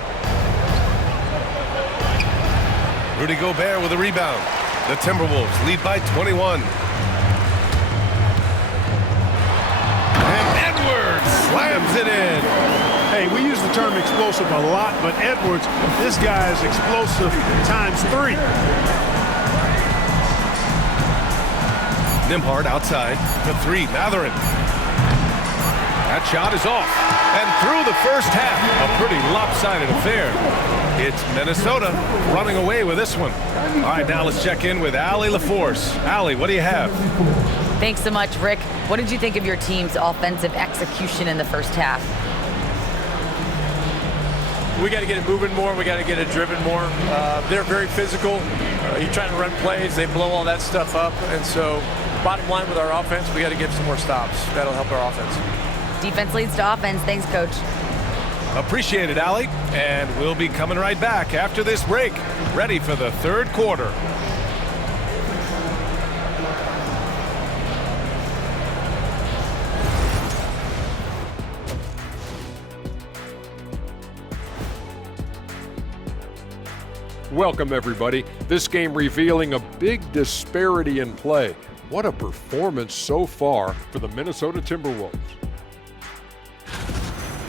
Rudy Gobert with a rebound. The Timberwolves lead by 21. And Edwards slams it in. Hey, we use the term explosive a lot, but Edwards, this guy is explosive times 3. Nembhard outside. The 3, Mathurin. That shot is off. And through the first half, a pretty lopsided affair. It's Minnesota running away with this one. All right, now let's check in with Allie LaForce. Allie, what do you have? Thanks so much, Rick. What did you think of your team's offensive execution in the first half? We got to get it moving more. We got to get it driven more. They're very physical. You're trying to run plays. They blow all that stuff up. And so bottom line with our offense, we got to get some more stops. That'll help our offense. Defense leads to offense. Thanks, Coach. Appreciate it, Allie. And we'll be coming right back after this break, ready for the third quarter. Welcome, everybody. This game revealing a big disparity in play. What a performance so far for the Minnesota Timberwolves.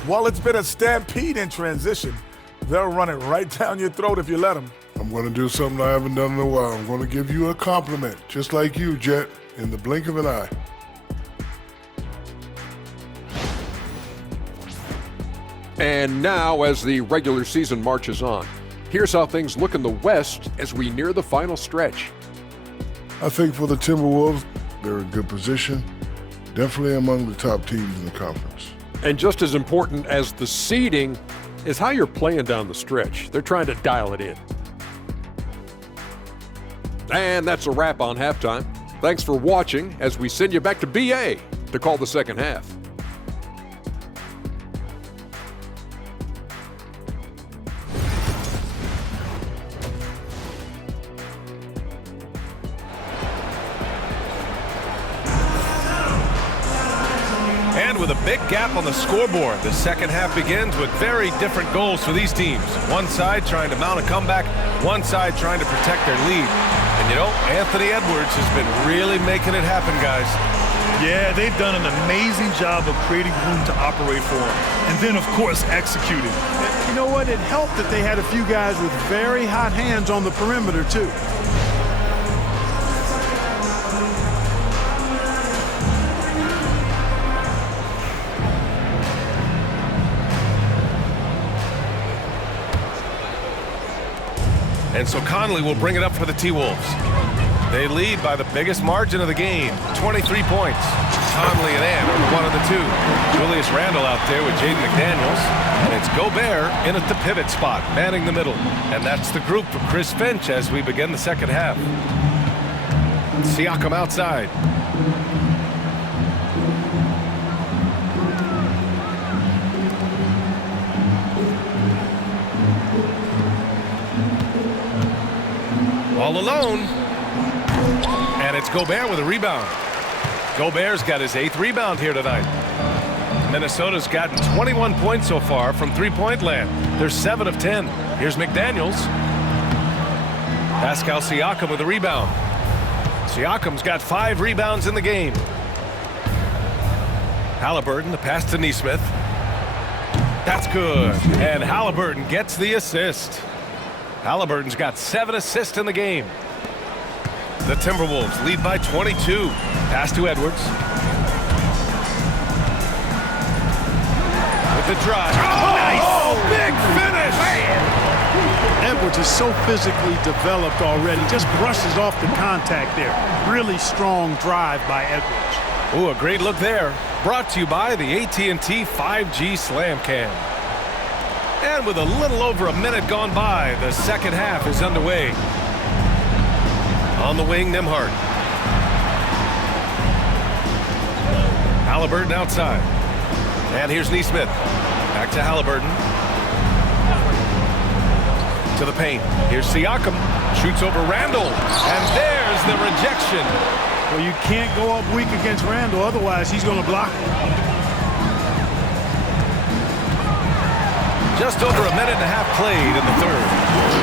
Well, it's been a stampede in transition. They'll run it right down your throat if you let them. I'm going to do something I haven't done in a while. I'm going to give you a compliment, just like you, Jet, in the blink of an eye. And now, as the regular season marches on, here's how things look in the West as we near the final stretch. I think for the Timberwolves, they're in good position, definitely among the top teams in the conference. And just as important as the seeding is how you're playing down the stretch. They're trying to dial it in. And that's a wrap on halftime. Thanks for watching as we send you back to BA to call the second half. And with a big gap on the scoreboard, the second half begins with very different goals for these teams. One side trying to mount a comeback, one side trying to protect their lead. And you know, Anthony Edwards has been really making it happen, guys. Yeah, they've done an amazing job of creating room to operate for him. And then, of course, executing. You know what? It helped that they had a few guys with very hot hands on the perimeter, too. And so Conley will bring it up for the T-Wolves. They lead by the biggest margin of the game, 23 points. Conley and Ann are one of the two. Julius Randle out there with Jaden McDaniels. And it's Gobert in at the pivot spot, manning the middle. And that's the group for Chris Finch as we begin the second half. Siakam outside. All alone. And it's Gobert with a rebound. Gobert's got his 8th rebound here tonight. Minnesota's gotten 21 points so far from three-point land. They're 7 of 10. Here's McDaniels. Pascal Siakam with a rebound. Siakam's got 5 rebounds in the game. Halliburton, the pass to Nesmith. That's good. And Halliburton gets the assist. Halliburton's got 7 assists in the game. The Timberwolves lead by 22. Pass to Edwards. With the drive. Oh, nice! Oh, big finish! Edwards is so physically developed already. Just brushes off the contact there. Really strong drive by Edwards. Ooh, a great look there. Brought to you by the AT&T 5G Slam Cam. And with a little over a minute gone by, the second half is underway. On the wing, Nembhard. Halliburton outside. And here's Nesmith. Back to Halliburton. To the paint. Here's Siakam. Shoots over Randle. And there's the rejection. Well, you can't go up weak against Randle, otherwise he's going to block it. Just over a minute and a half played in the third.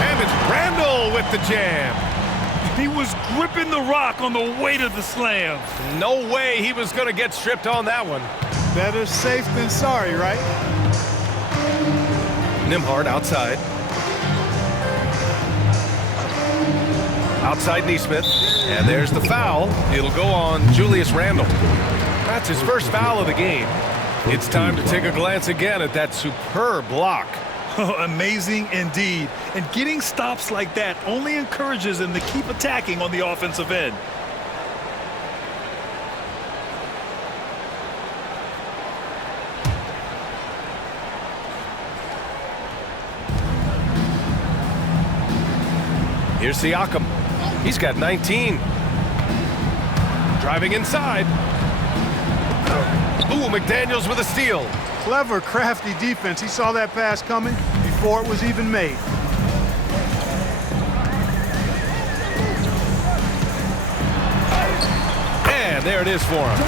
And it's Randle with the jam. He was gripping the rock on the weight of the slam. No way he was going to get stripped on that one. Better safe than sorry, right? Nembhard outside. Outside Nesmith. And there's the foul. It'll go on Julius Randle. That's his first foul of the game. It's time to take a glance again at that superb block. Amazing indeed. And getting stops like that only encourages him to keep attacking on the offensive end. Here's Siakam. He's got 19. Driving inside. Ooh, McDaniels with a steal. Clever, crafty defense. He saw that pass coming before it was even made. And there it is for him.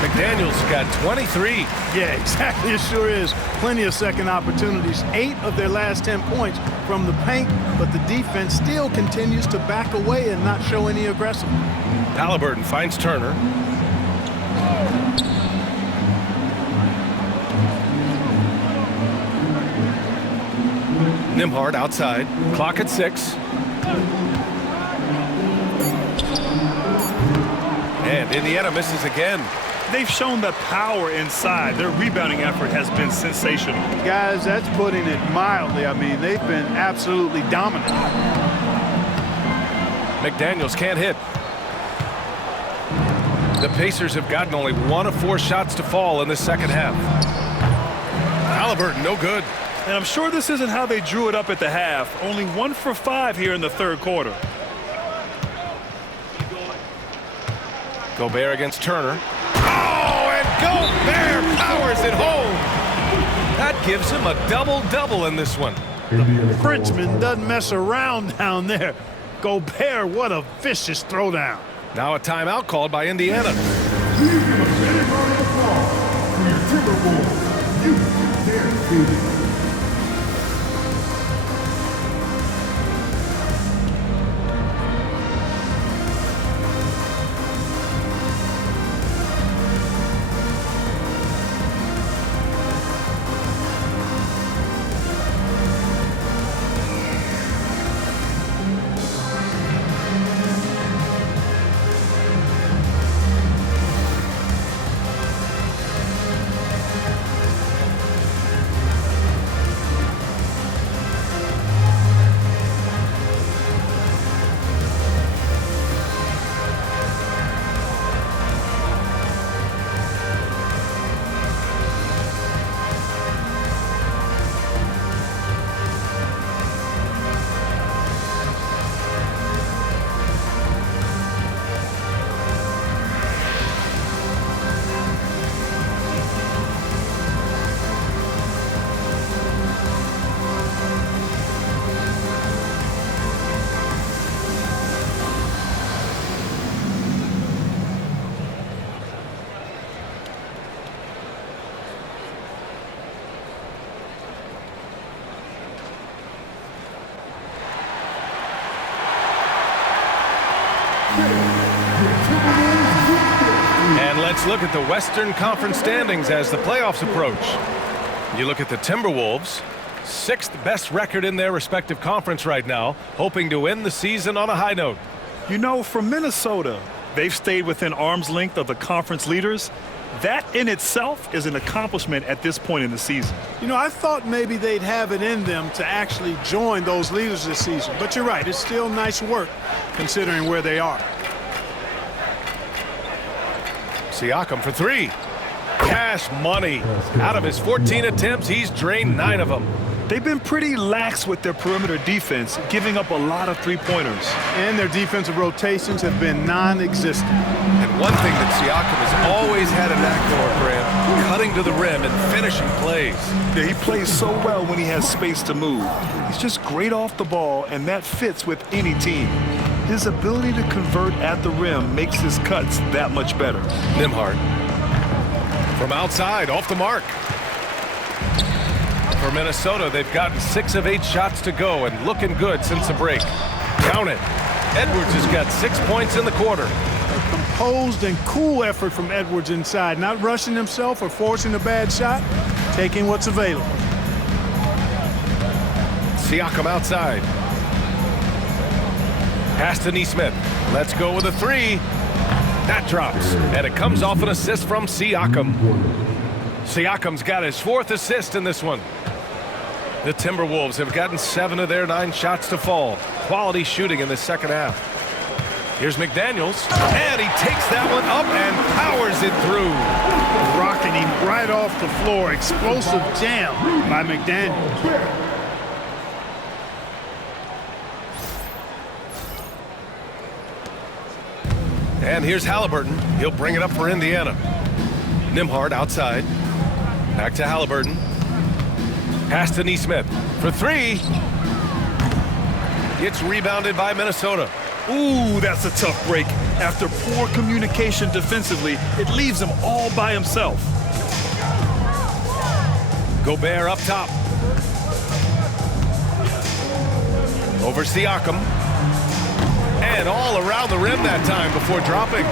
McDaniels got 23. Yeah, exactly. It sure is. Plenty of second opportunities. 8 of their last 10 points from the paint, but the defense still continues to back away and not show any aggression. Halliburton finds Turner. Nembhard outside. Clock at 6. And Indiana misses again. They've shown the power inside. Their rebounding effort has been sensational. Guys, that's putting it mildly. I mean, they've been absolutely dominant. McDaniels can't hit. The Pacers have gotten only 1 of 4 shots to fall in the second half. Halliburton, no good. And I'm sure this isn't how they drew it up at the half. Only 1 for 5 here in the third quarter. Gobert against Turner. Oh, and Gobert powers it home. That gives him a double-double in this one. The Frenchman doesn't mess around down there. Gobert, what a vicious throwdown. Now a timeout called by Indiana. Timberwolves, use their feet. And let's look at the Western Conference standings as the playoffs approach. You look at the Timberwolves, 6th best record in their respective conference right now, hoping to end the season on a high note. You know, from Minnesota, they've stayed within arm's length of the conference leaders. That in itself is an accomplishment at this point in the season. You know, I thought maybe they'd have it in them to actually join those leaders this season. But you're right, it's still nice work considering where they are. Siakam for 3. Cash money. Out of his 14 attempts, he's drained 9 of them. They've been pretty lax with their perimeter defense, giving up a lot of three-pointers. And their defensive rotations have been non-existent. And one thing that Siakam has always had a knack for, Grant, cutting to the rim and finishing plays. Yeah, he plays so well when he has space to move. He's just great off the ball, and that fits with any team. His ability to convert at the rim makes his cuts that much better. Nembhard from outside, off the mark. For Minnesota, they've gotten 6 of 8 shots to go and looking good since the break. Count it. Edwards has got 6 points in the quarter. A composed and cool effort from Edwards inside, not rushing himself or forcing a bad shot, taking what's available. Siakam outside. Pass to Nesmith. Let's go with a 3. That drops, and it comes off an assist from Siakam. Siakam's got his 4th assist in this one. The Timberwolves have gotten 7 of their 9 shots to fall. Quality shooting in the second half. Here's McDaniels, and he takes that one up and powers it through. Rocking him right off the floor. Explosive jam by McDaniels. And here's Halliburton. He'll bring it up for Indiana. Nembhard outside. Back to Halliburton. Pass to Nesmith for 3. It's rebounded by Minnesota. Ooh, that's a tough break. After poor communication defensively, it leaves him all by himself. Gobert up top. Over Siakam. And all around the rim that time before dropping.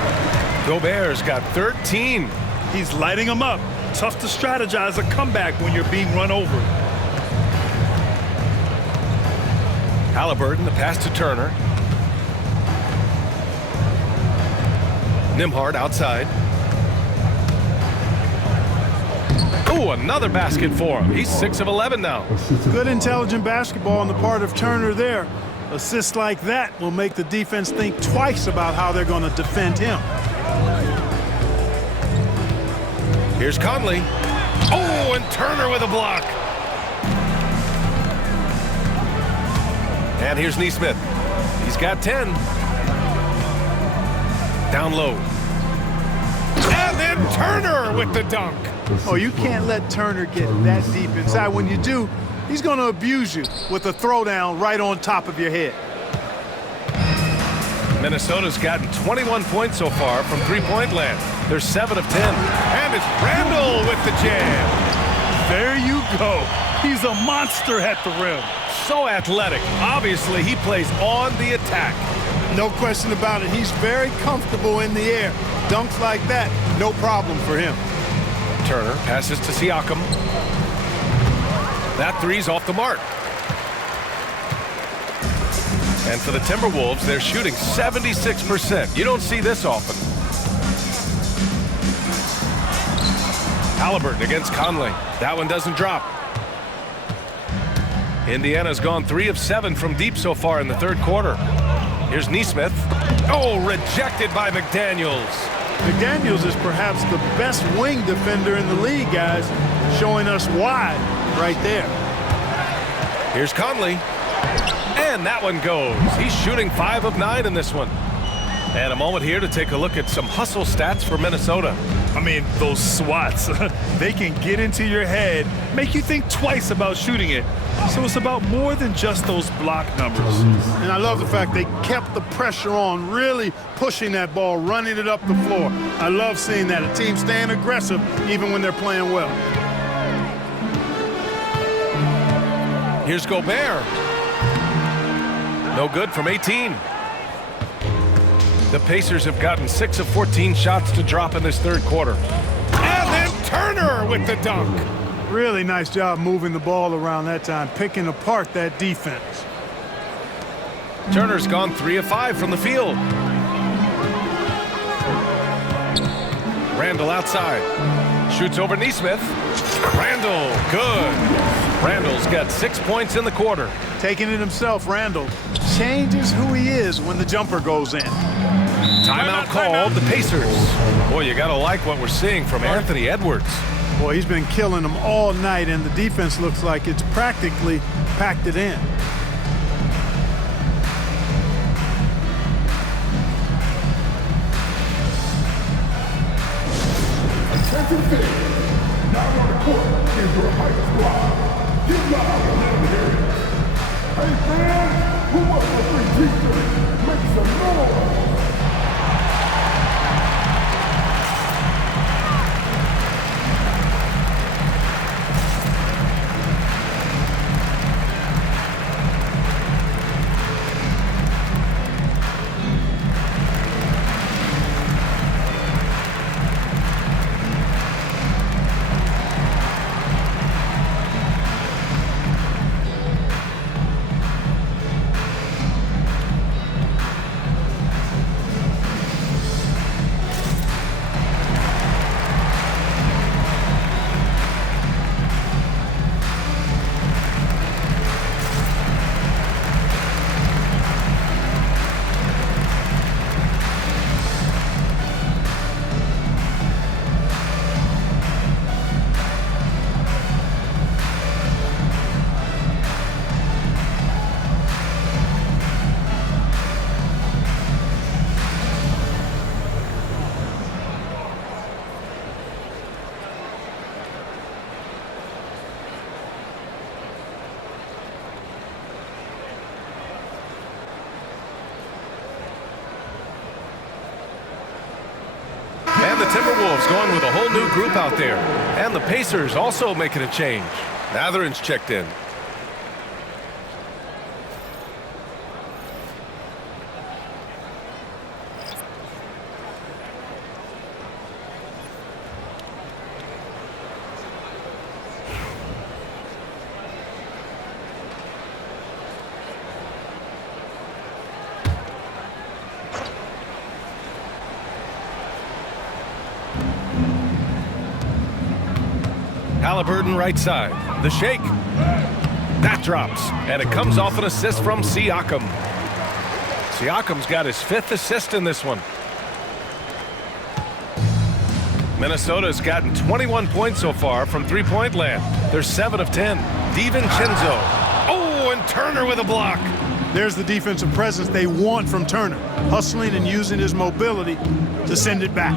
Gobert's got 13. He's lighting them up. Tough to strategize a comeback when you're being run over. Halliburton, the pass to Turner. Nembhard outside. Ooh, another basket for him. He's 6 of 11 now. Good intelligent basketball on the part of Turner there. Assists like that will make the defense think twice about how they're going to defend him. Here's Conley. Oh, and Turner with a block. And here's Nesmith. He's got 10. Down low. And then Turner with the dunk. Oh, you can't let Turner get that deep inside. When you do, he's going to abuse you with a throwdown right on top of your head. Minnesota's gotten 21 points so far from three-point land. They're 7 of 10. And it's Randall with the jam. There you go. He's a monster at the rim. So athletic. Obviously, he plays on the attack. No question about it. He's very comfortable in the air. Dunks like that, no problem for him. Turner passes to Siakam. That three's off the mark. And for the Timberwolves, they're shooting 76%. You don't see this often. Halliburton against Conley. That one doesn't drop. Indiana's gone 3 of 7 from deep so far in the third quarter. Here's Nesmith. Oh, rejected by McDaniels. McDaniels is perhaps the best wing defender in the league, guys. Showing us why right there. Here's Conley. And that one goes. He's shooting 5 of 9 in this one. And a moment here to take a look at some hustle stats for Minnesota. I mean, those swats, they can get into your head, make you think twice about shooting it. So it's about more than just those block numbers. And I love the fact they kept the pressure on, really pushing that ball, running it up the floor. I love seeing that. A team staying aggressive even when they're playing well. Here's Gobert. No good from 18. The Pacers have gotten 6 of 14 shots to drop in this third quarter. And then Turner with the dunk. Really nice job moving the ball around that time, picking apart that defense. Turner's gone 3 of 5 from the field. Randall outside. Shoots over Nesmith. Randall, good. Randall's got 6 points in the quarter. Taking it himself, Randall changes who he is when the jumper goes in. Timeout called, the Pacers. Boy, you got to like what we're seeing from Anthony Edwards. Boy, he's been killing them all night, and the defense looks like it's practically packed it in. Attention fans, now on the court is your hype squad. Get loud and let me hear it. Hey fans, who wants a free t-shirt? Make some noise. And the Timberwolves going with a whole new group out there. And the Pacers also making a change. Matherin's checked in. Halliburton right side. The shake. That drops. And it comes off an assist from Siakam. Siakam's got his 5th assist in this one. Minnesota's gotten 21 points so far from three-point land. They're 7 of 10. DiVincenzo. Oh, and Turner with a block. There's the defensive presence they want from Turner, hustling and using his mobility to send it back.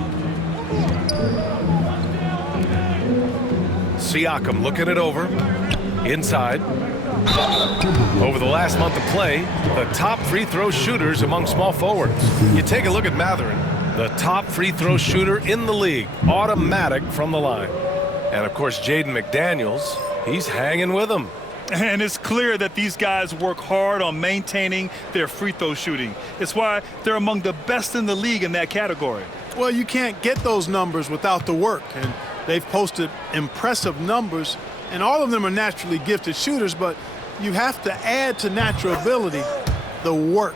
Siakam looking it over. Inside. Over the last month of play, the top free throw shooters among small forwards. You take a look at Mathurin, the top free throw shooter in the league, automatic from the line. And of course, Jaden McDaniels, he's hanging with them. And it's clear that these guys work hard on maintaining their free throw shooting. It's why they're among the best in the league in that category. Well, you can't get those numbers without the work, and they've posted impressive numbers, and all of them are naturally gifted shooters, but you have to add to natural ability the work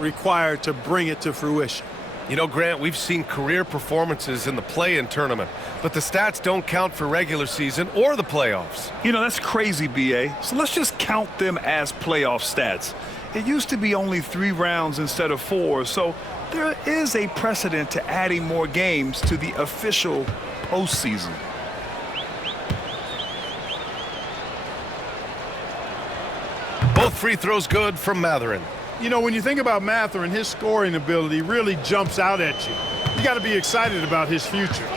required to bring it to fruition. You know, Grant, we've seen career performances in the play-in tournament, but the stats don't count for regular season or the playoffs. You know, that's crazy, B.A. So let's just count them as playoff stats. It used to be only 3 rounds instead of 4, so there is a precedent to adding more games to the official postseason. Both free throws good from Mathurin. You know, when you think about Mathurin, his scoring ability really jumps out at you. You got to be excited about his future.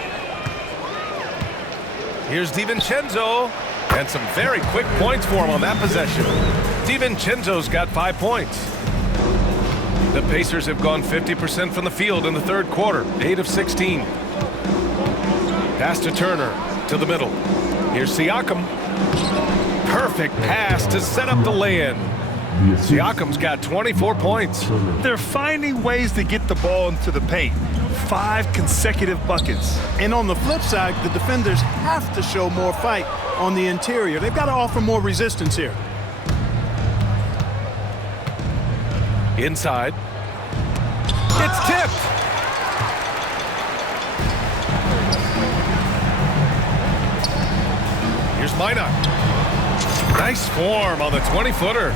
Here's DiVincenzo, and some very quick points for him on that possession. DiVincenzo's got 5 points. The Pacers have gone 50% from the field in the third quarter, 8 of 16. Pass to Turner, to the middle. Here's Siakam. Perfect pass to set up the lay-in. Siakam's got 24 points. They're finding ways to get the ball into the paint. 5 consecutive buckets. And on the flip side, the defenders have to show more fight on the interior. They've got to offer more resistance here. Inside. It's tipped. Here's Minot. Nice form on the 20-footer.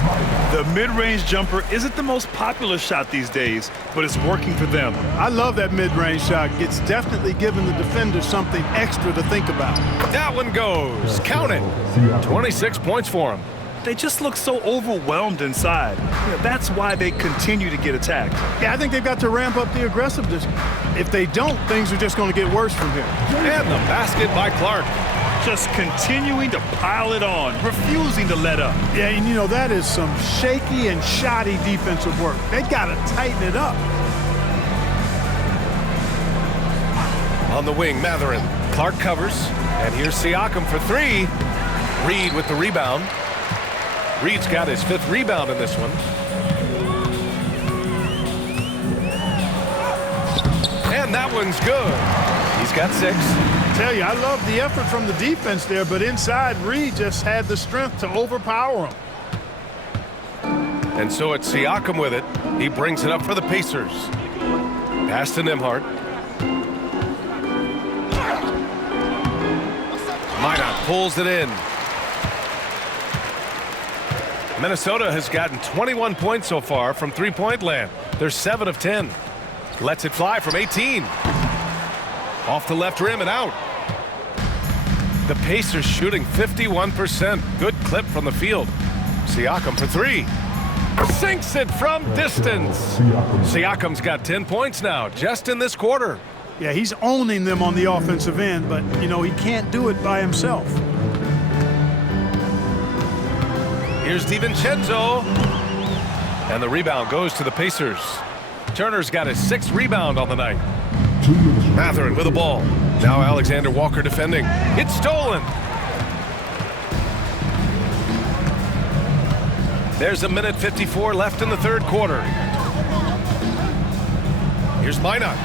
The mid-range jumper isn't the most popular shot these days, but it's working for them. I love that mid-range shot. It's definitely giving the defenders something extra to think about. That one goes. Count it. 26 points for him. They just look so overwhelmed inside. That's why they continue to get attacked. Yeah, I think they've got to ramp up the aggressiveness. If they don't, things are just going to get worse from here. And the basket by Clark. Just continuing to pile it on, refusing to let up. Yeah, and you know, that is some shaky and shoddy defensive work. They got to tighten it up. On the wing, Mathurin. Clark covers, and here's Siakam for 3. Reed with the rebound. Reed's got his 5th rebound in this one. And that one's good. He's got 6. Tell you, I love the effort from the defense there, but inside, Reed just had the strength to overpower him. And so it's Siakam with it. He brings it up for the Pacers. Pass to Nembhard. Minot pulls it in. Minnesota has gotten 21 points so far from three-point land. They're 7 of 10. Lets it fly from 18. Off the left rim and out. The Pacers shooting 51%. Good clip from the field. Siakam for 3. Sinks it from distance. Siakam's got 10 points now, just in this quarter. Yeah, he's owning them on the offensive end, but, you know, he can't do it by himself. Here's DiVincenzo. And the rebound goes to the Pacers. Turner's got his 6th rebound on the night. Mathurin with the ball. Now Alexander Walker defending. It's stolen. There's a minute 54 left in the third quarter. Here's Minot.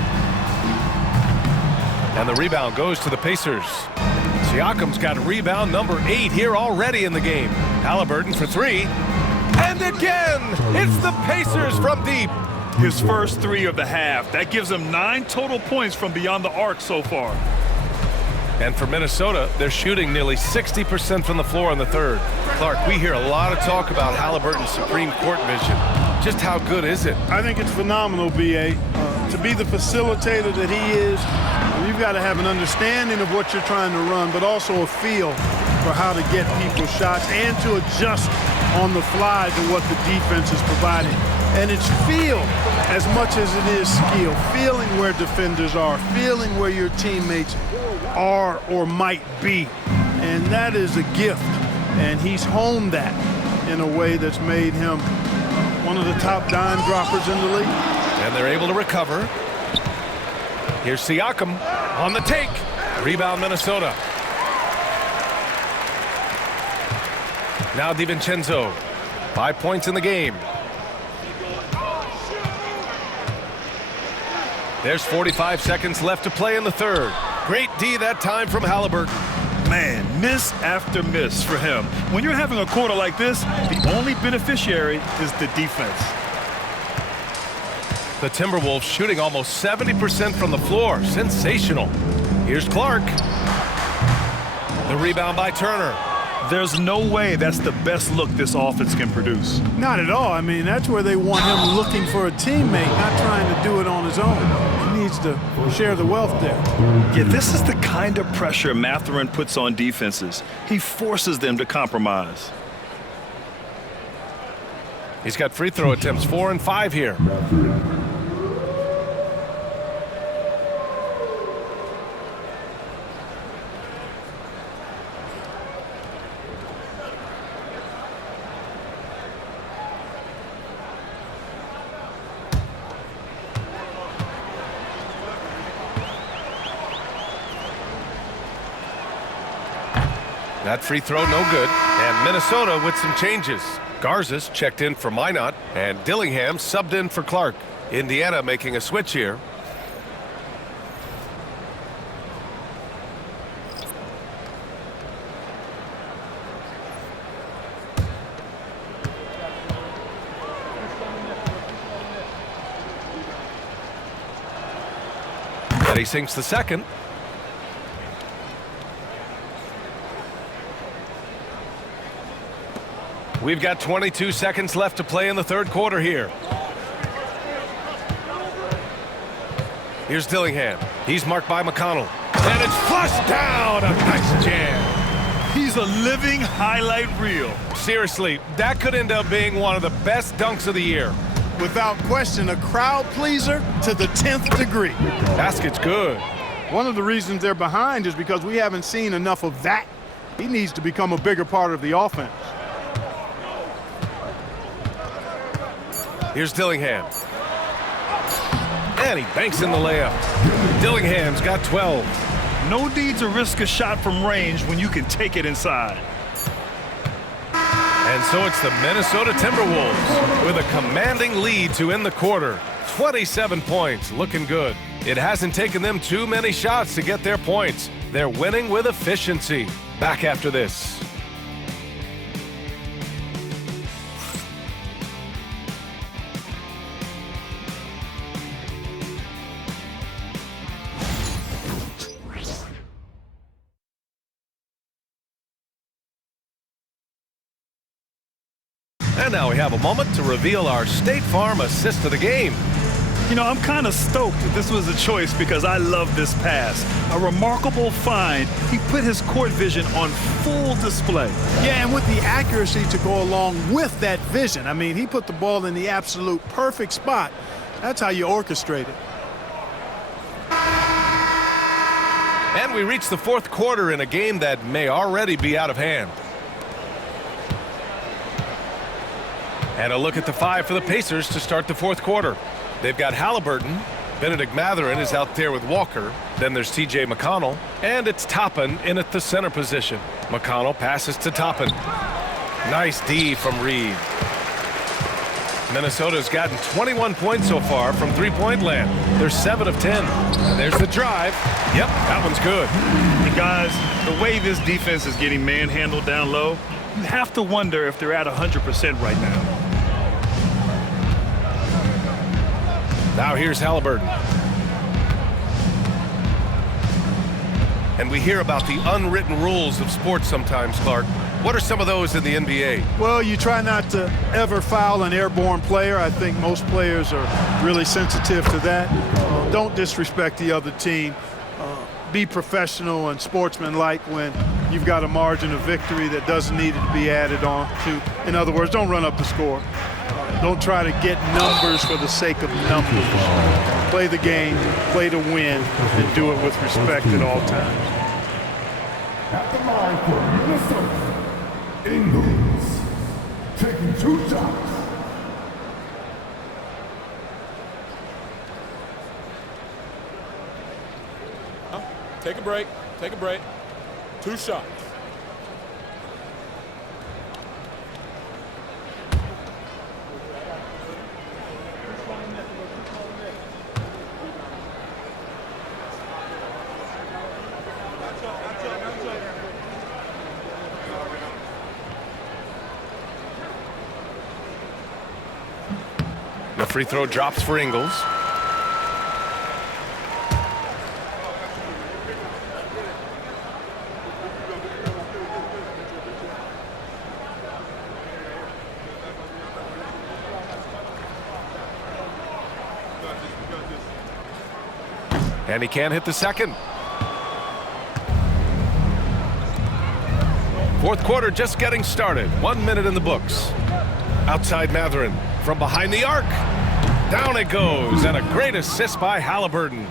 And the rebound goes to the Pacers. Siakam's got rebound number 8 here already in the game. Halliburton for 3. And again, it's the Pacers from deep. His first 3 of the half. That gives him 9 total points from beyond the arc so far. And for Minnesota, they're shooting nearly 60% from the floor in the third. Clark, we hear a lot of talk about Halliburton's supreme court vision. Just how good is it? I think it's phenomenal, B.A. To be the facilitator that he is, you've got to have an understanding of what you're trying to run, but also a feel for how to get people's shots and to adjust on the fly to what the defense is providing. And it's feel as much as it is skill. Feeling where defenders are, feeling where your teammates are or might be. And that is a gift. And he's honed that. in a way that's made him one of the top dime droppers in the league. And they're able to recover. Here's Siakam on the take. Rebound Minnesota. Now DiVincenzo. 5 points in the game. There's 45 seconds left to play in the third. Great D that time from Halliburton. Man, miss after miss for him. When you're having a quarter like this, the only beneficiary is the defense. The Timberwolves shooting almost 70% from the floor. Sensational. Here's Clark. The rebound by Turner. There's no way that's the best look this offense can produce. Not at all. I mean, that's where they want him looking for a teammate, not trying to do it on his own. He needs to share the wealth there. Yeah, this is the kind of pressure Mathurin puts on defenses. He forces them to compromise. He's got free throw attempts 4 and 5 here. That free throw no good. And Minnesota with some changes. Garza's checked in for Minot, and Dillingham subbed in for Clark. Indiana making a switch here. And he sinks the second. We've got 22 seconds left to play in the third quarter here. Here's Dillingham. He's marked by McConnell. And it's flushed down. A nice jam. He's a living highlight reel. Seriously, that could end up being one of the best dunks of the year. Without question, a crowd pleaser to the 10th degree. Basket's good. One of the reasons they're behind is because we haven't seen enough of that. He needs to become a bigger part of the offense. Here's Dillingham. And he banks in the layup. Dillingham's got 12. No need to risk a shot from range when you can take it inside. And so it's the Minnesota Timberwolves with a commanding lead to end the quarter. 27 points, looking good. It hasn't taken them too many shots to get their points. They're winning with efficiency. Back after this. And now we have a moment to reveal our State Farm assist of the game. You know, I'm kind of stoked that this was a choice because I love this pass. A remarkable find. He put his court vision on full display. Yeah, and with the accuracy to go along with that vision. I mean, he put the ball in the absolute perfect spot. That's how you orchestrate it. And we reach the fourth quarter in a game that may already be out of hand. And a look at the five for the Pacers to start the fourth quarter. They've got Halliburton. Benedict Mathurin is out there with Walker. Then there's T.J. McConnell. And it's Toppin in at the center position. McConnell passes to Toppin. Nice D from Reed. Minnesota's gotten 21 points so far from three-point land. They're 7 of 10. And there's the drive. Yep, that one's good. And guys, the way this defense is getting manhandled down low, you have to wonder if they're at 100% right now. Now here's Halliburton. And we hear about the unwritten rules of sports sometimes, Clark. What are some of those in the NBA? Well, you try not to ever foul an airborne player. I think most players are really sensitive to that. Don't disrespect the other team. Be professional and sportsmanlike when you've got a margin of victory that doesn't need to be added on to. In other words, don't run up the score. Don't try to get numbers for the sake of numbers. Play the game, play to win, and do it with respect at all times. At the line for Minnesota, Ingles, taking 2 shots. Take a break. Take a break. 2 shots. The free throw drops for Ingles. And he can't hit the second. Fourth quarter just getting started. 1 minute in the books. Outside Mathurin from behind the arc. Down it goes, and a great assist by Halliburton.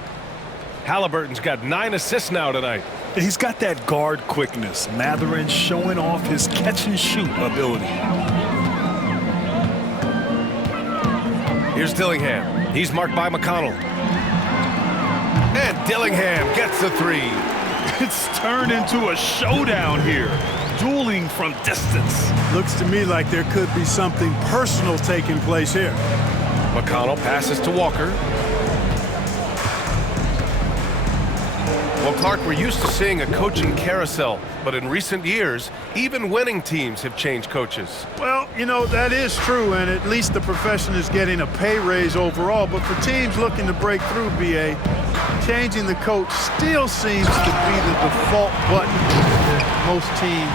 Halliburton's got 9 assists now tonight. He's got that guard quickness. Mathurin showing off his catch-and-shoot ability. Here's Dillingham. He's marked by McConnell. And Dillingham gets the 3. It's turned into a showdown here. Dueling from distance. Looks to me like there could be something personal taking place here. McConnell passes to Walker. Well, Clark, we're used to seeing a coaching carousel, but in recent years, even winning teams have changed coaches. Well, you know, that is true, and at least the profession is getting a pay raise overall. But for teams looking to break through, BA, changing the coach still seems to be the default button that most teams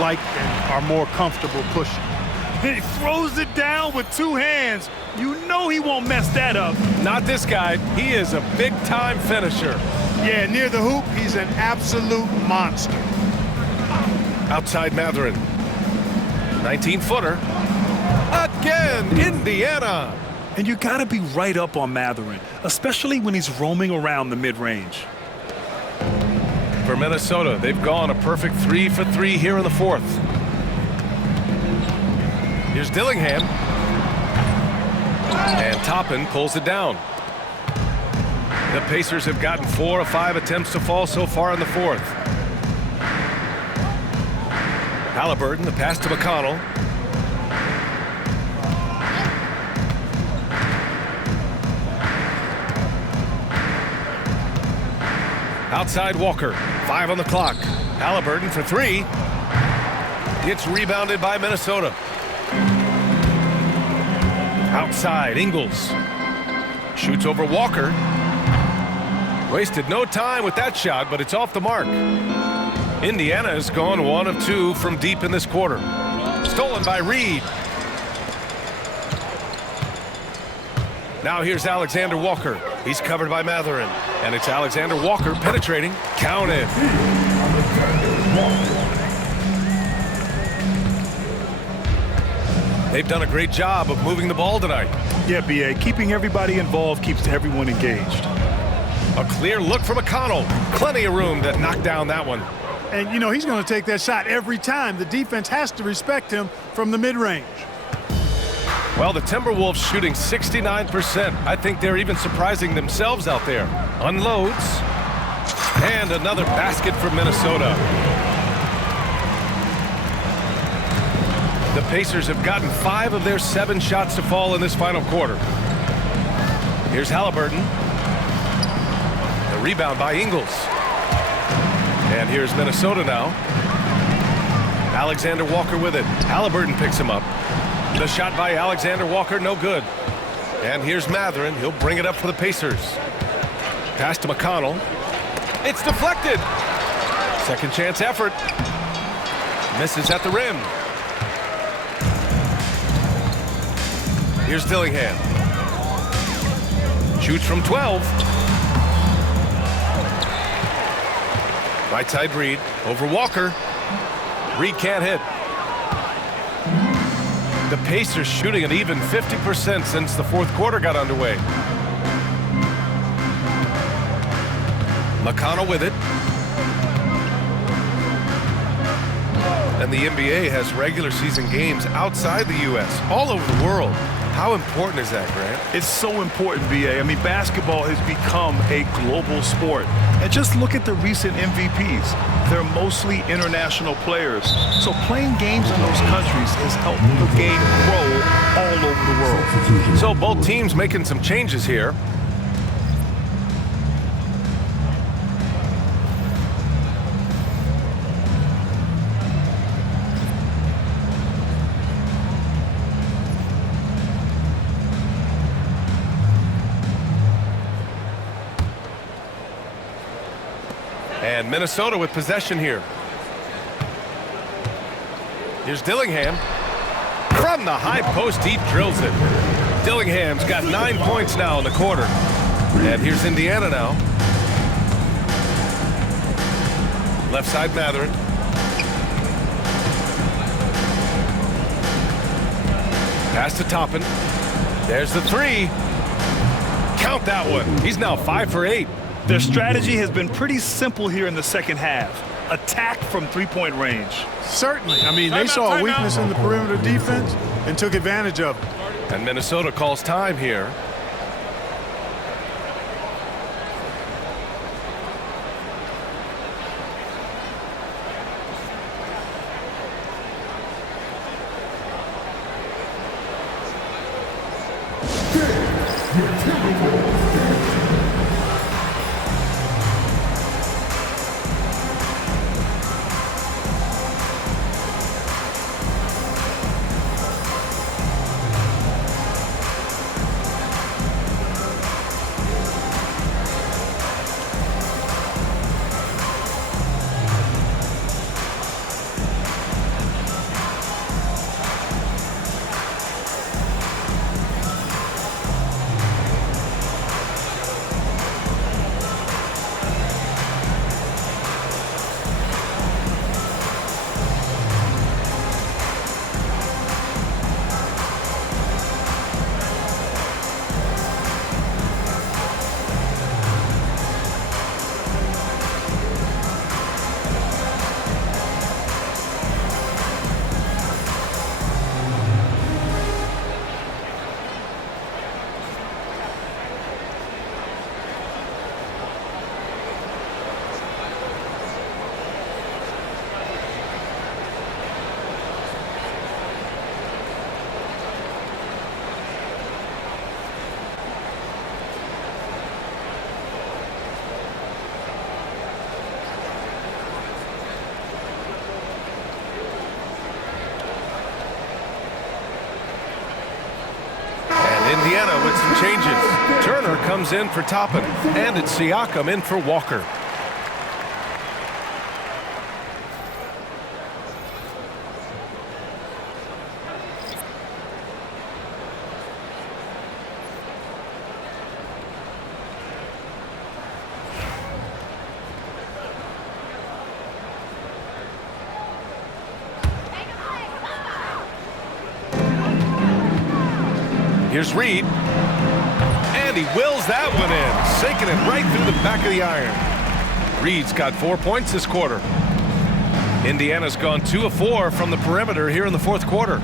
like and are more comfortable pushing. He throws it down with 2 hands. You know he won't mess that up. Not this guy. He is a big-time finisher. Yeah, near the hoop, he's an absolute monster. Outside Mathurin. 19-footer. Again, Indiana. And you got to be right up on Mathurin, especially when he's roaming around the mid-range. For Minnesota, they've gone a perfect 3 for 3 here in the fourth. Here's Dillingham. And Toppin pulls it down. The Pacers have gotten 4 of 5 attempts to fall so far in the fourth. Halliburton, the pass to McConnell. Outside Walker, 5 on the clock. Halliburton for 3. It's rebounded by Minnesota. Outside, Ingles. Shoots over Walker. Wasted no time with that shot, but it's off the mark. Indiana has gone 1 of 2 from deep in this quarter. Stolen by Reed. Now here's Alexander Walker. He's covered by Mathurin. And it's Alexander Walker penetrating. Counted. They've done a great job of moving the ball tonight. Yeah, B.A., keeping everybody involved keeps everyone engaged. A clear look for McConnell. Plenty of room to knock down that one. And, you know, he's going to take that shot every time. The defense has to respect him from the mid-range. Well, the Timberwolves shooting 69%. I think they're even surprising themselves out there. Unloads. And another basket for Minnesota. The Pacers have gotten 5 of their 7 shots to fall in this final quarter. Here's Halliburton. The rebound by Ingles. And here's Minnesota now. Alexander Walker with it. Halliburton picks him up. The shot by Alexander Walker, no good. And here's Mathurin. He'll bring it up for the Pacers. Pass to McConnell. It's deflected. Second chance effort. Misses at the rim. Here's Dillingham. Shoots from 12. Right side Reed. Over Walker. Reed can't hit. The Pacers shooting an even 50% since the fourth quarter got underway. McConnell with it. And the NBA has regular season games outside the U.S., all over the world. How important is that, Grant? It's so important, B.A. I mean, basketball has become a global sport. And just look at the recent MVPs. They're mostly international players. So playing games in those countries has helped the game grow all over the world. So both teams making some changes here. And Minnesota with possession here. Here's Dillingham. From the high post, he drills it. Dillingham's got 9 points now in the quarter. And here's Indiana now. Left side, Matherin. Pass to Toppin. There's the three. Count that one. He's now 5 for 8. Their strategy has been pretty simple here in the second half. Attack from three-point range. Certainly. I mean, they saw a weakness in the perimeter defense and took advantage of it. And Minnesota calls time here. Indiana with some changes. Turner comes in for Toppin, and it's Siakam in for Walker. Here's Reed. And he wills that one in, sinking it right through the back of the iron. Reed's got 4 points this quarter. Indiana's gone 2 of 4 from the perimeter here in the fourth quarter.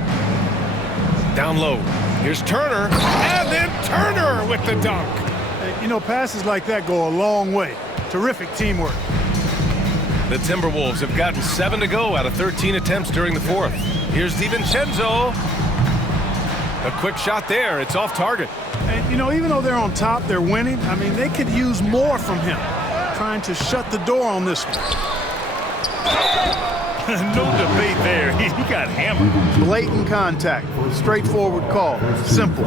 Down low. Here's Turner. And then Turner with the dunk. You know, passes like that go a long way. Terrific teamwork. The Timberwolves have gotten 7 to go out of 13 attempts during the fourth. Here's DiVincenzo. A quick shot there. It's off target. And, you know, even though they're on top, they're winning. I mean, they could use more from him. Trying to shut the door on this one. No debate there. He got hammered. Blatant contact. Straightforward call. Simple.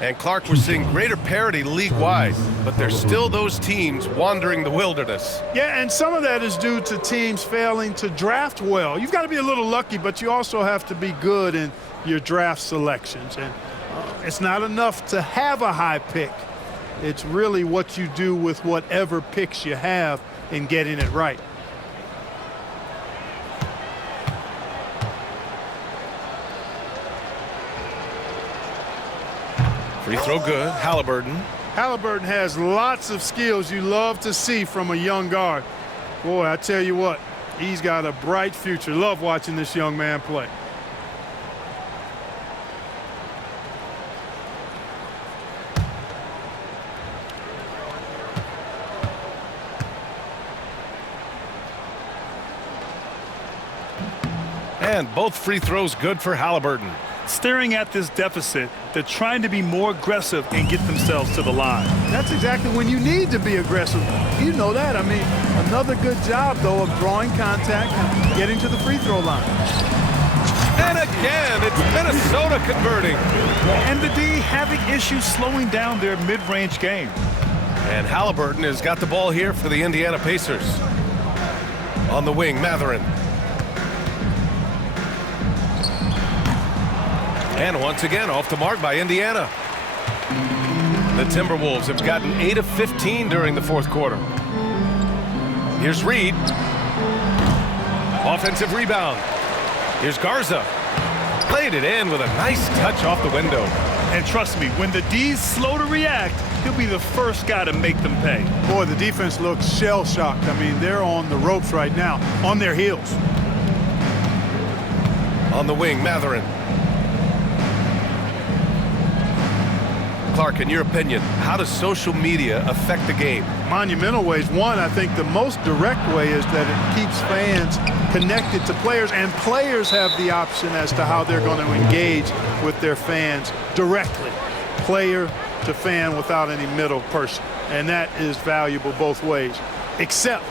And Clark, we're seeing greater parity league-wide, but there's still those teams wandering the wilderness. Yeah, and some of that is due to teams failing to draft well. You've got to be a little lucky, but you also have to be good in your draft selections. And it's not enough to have a high pick. It's really what you do with whatever picks you have in getting it right. Free throw good. Halliburton. Halliburton has lots of skills you love to see from a young guard. Boy, I tell you what, he's got a bright future. Love watching this young man play. And both free throws good for Halliburton. Staring at this deficit, they're trying to be more aggressive and get themselves to the line. That's exactly when you need to be aggressive. You know that. I mean, another good job, though, of drawing contact and getting to the free throw line. And again, it's Minnesota converting. And the D having issues slowing down their mid-range game. And Halliburton has got the ball here for the Indiana Pacers. On the wing, Matherin. And once again, off the mark by Indiana. The Timberwolves have gotten 8 of 15 during the fourth quarter. Here's Reed. Offensive rebound. Here's Garza. Played it in with a nice touch off the window. And trust me, when the D's slow to react, he'll be the first guy to make them pay. Boy, the defense looks shell-shocked. I mean, they're on the ropes right now, on their heels. On the wing, Matherin. Clark, in your opinion, how does social media affect the game? Monumental ways. One, I think the most direct way is that it keeps fans connected to players, and players have the option as to how they're going to engage with their fans directly, player to fan, without any middle person. And that is valuable both ways, except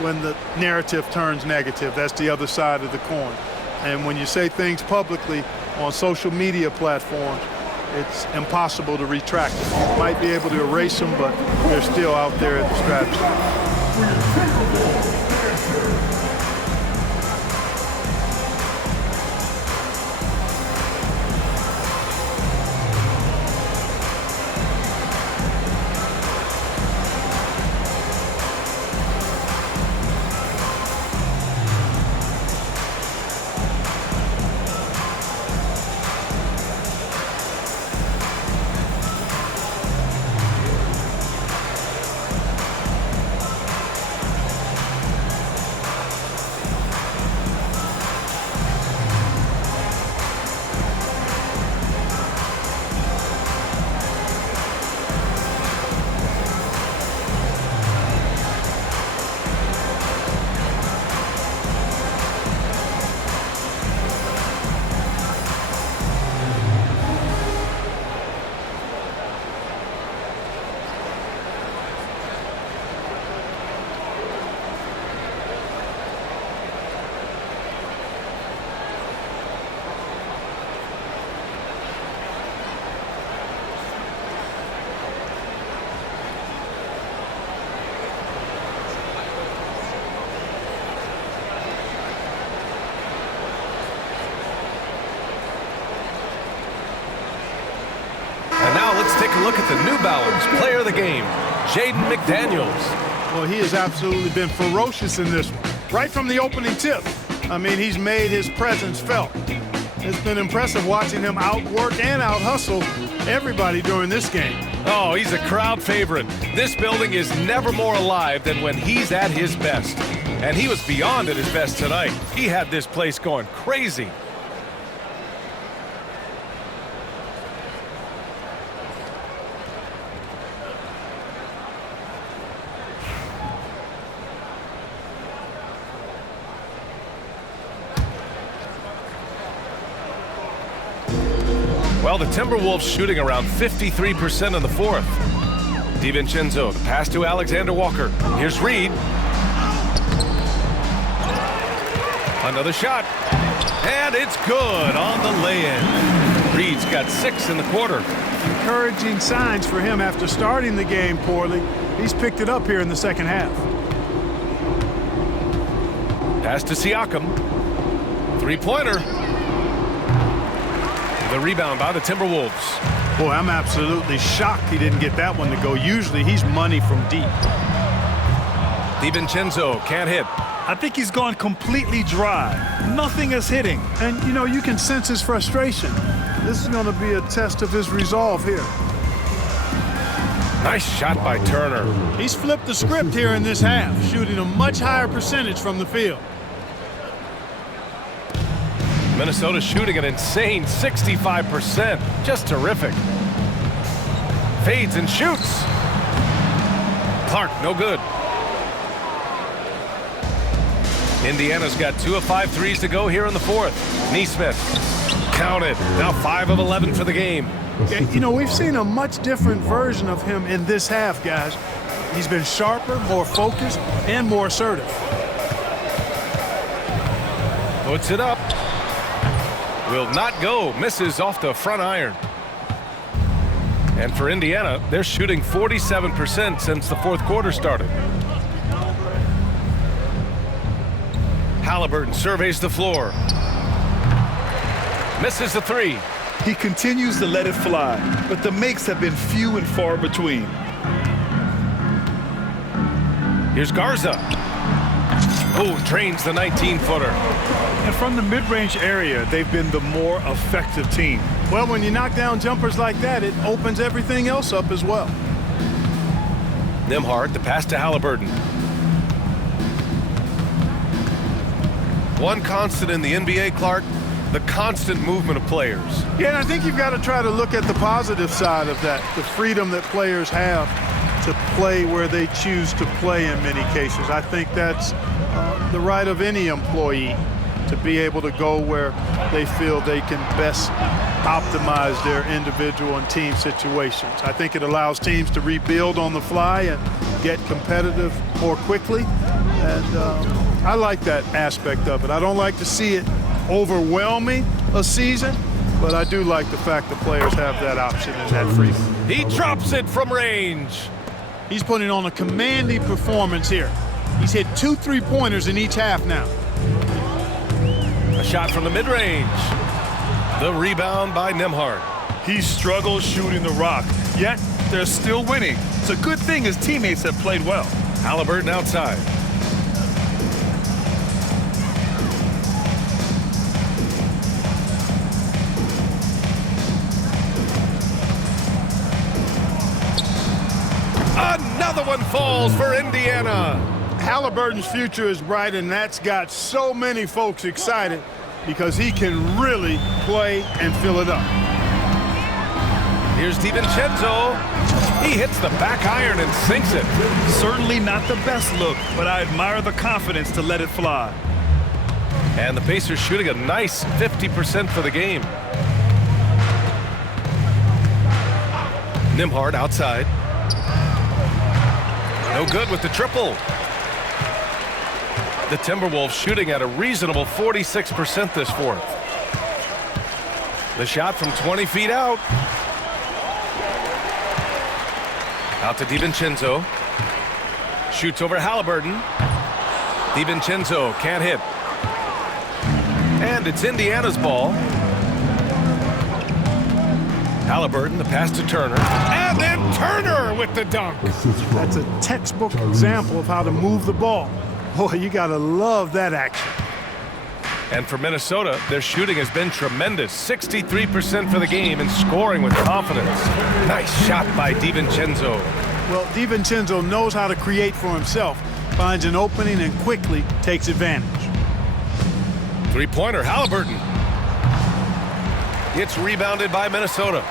when the narrative turns negative. That's the other side of the coin. And when you say things publicly on social media platforms, it's impossible to retract them. You might be able to erase them, but they're still out there at the straps. Let's take a look at the New Balance player of the game, Jaden McDaniels. Well, he has absolutely been ferocious in this one, right from the opening tip. I mean, he's made his presence felt. It's been impressive watching him outwork and out-hustle everybody during this game. Oh, he's a crowd favorite. This building is never more alive than when he's at his best. And he was beyond at his best tonight. He had this place going crazy. Well, the Timberwolves shooting around 53% in the fourth. DiVincenzo, the pass to Alexander Walker. Here's Reed. Another shot. And it's good on the lay-in. Reed's got 6 in the quarter. Encouraging signs for him after starting the game poorly. He's picked it up here in the second half. Pass to Siakam. Three-pointer. The rebound by the Timberwolves. Boy, I'm absolutely shocked he didn't get that one to go. Usually he's money from deep. DiVincenzo can't hit. I think he's gone completely dry. Nothing is hitting. And, you know, you can sense his frustration. This is going to be a test of his resolve here. Nice shot by Turner. He's flipped the script here in this half, shooting a much higher percentage from the field. Minnesota shooting an insane 65%. Just terrific. Fades and shoots. Clark, no good. Indiana's got 2 of 5 threes to go here in the fourth. Nesmith counted. Now 5 of 11 for the game. Yeah, you know, we've seen a much different version of him in this half, guys. He's been sharper, more focused, and more assertive. Puts it up. Will not go. Misses off the front iron. And for Indiana, they're shooting 47% since the fourth quarter started. Halliburton surveys the floor. Misses the three. He continues to let it fly, but the makes have been few and far between. Here's Garza. Oh, drains the 19-footer. And from the mid-range area, they've been the more effective team. Well, when you knock down jumpers like that, it opens everything else up as well. Nembhard, the pass to Halliburton. One constant in the NBA, Clark, the constant movement of players. Yeah, and I think you've got to try to look at the positive side of that, the freedom that players have to play where they choose to play in many cases. I think that's the right of any employee to be able to go where they feel they can best optimize their individual and team situations. I think it allows teams to rebuild on the fly and get competitive more quickly. And I like that aspect of it. I don't like to see it overwhelming a season, but I do like the fact that players have that option and that freedom. He drops it from range. He's putting on a commanding performance here. He's hit 2 3-pointers in each half now. A shot from the mid-range. The rebound by Nembhard. He struggles shooting the rock, yet they're still winning. It's a good thing his teammates have played well. Halliburton outside. Another one falls for Indiana. Halliburton's future is bright, and that's got so many folks excited because he can really play and fill it up. Here's DiVincenzo. He hits the back iron and sinks it. Certainly not the best look, but I admire the confidence to let it fly. And the Pacers shooting a nice 50% for the game. Nembhard outside. No good with the triple. The Timberwolves shooting at a reasonable 46% this fourth. The shot from 20 feet out. Out to DiVincenzo. Shoots over Halliburton. DiVincenzo can't hit. And it's Indiana's ball. Halliburton, the pass to Turner. And then Turner with the dunk. That's a textbook example of how to move the ball. Boy, you got to love that action. And for Minnesota, their shooting has been tremendous. 63% for the game and scoring with confidence. Nice shot by DiVincenzo. Well, DiVincenzo knows how to create for himself, finds an opening and quickly takes advantage. Three-pointer, Halliburton. It's rebounded by Minnesota.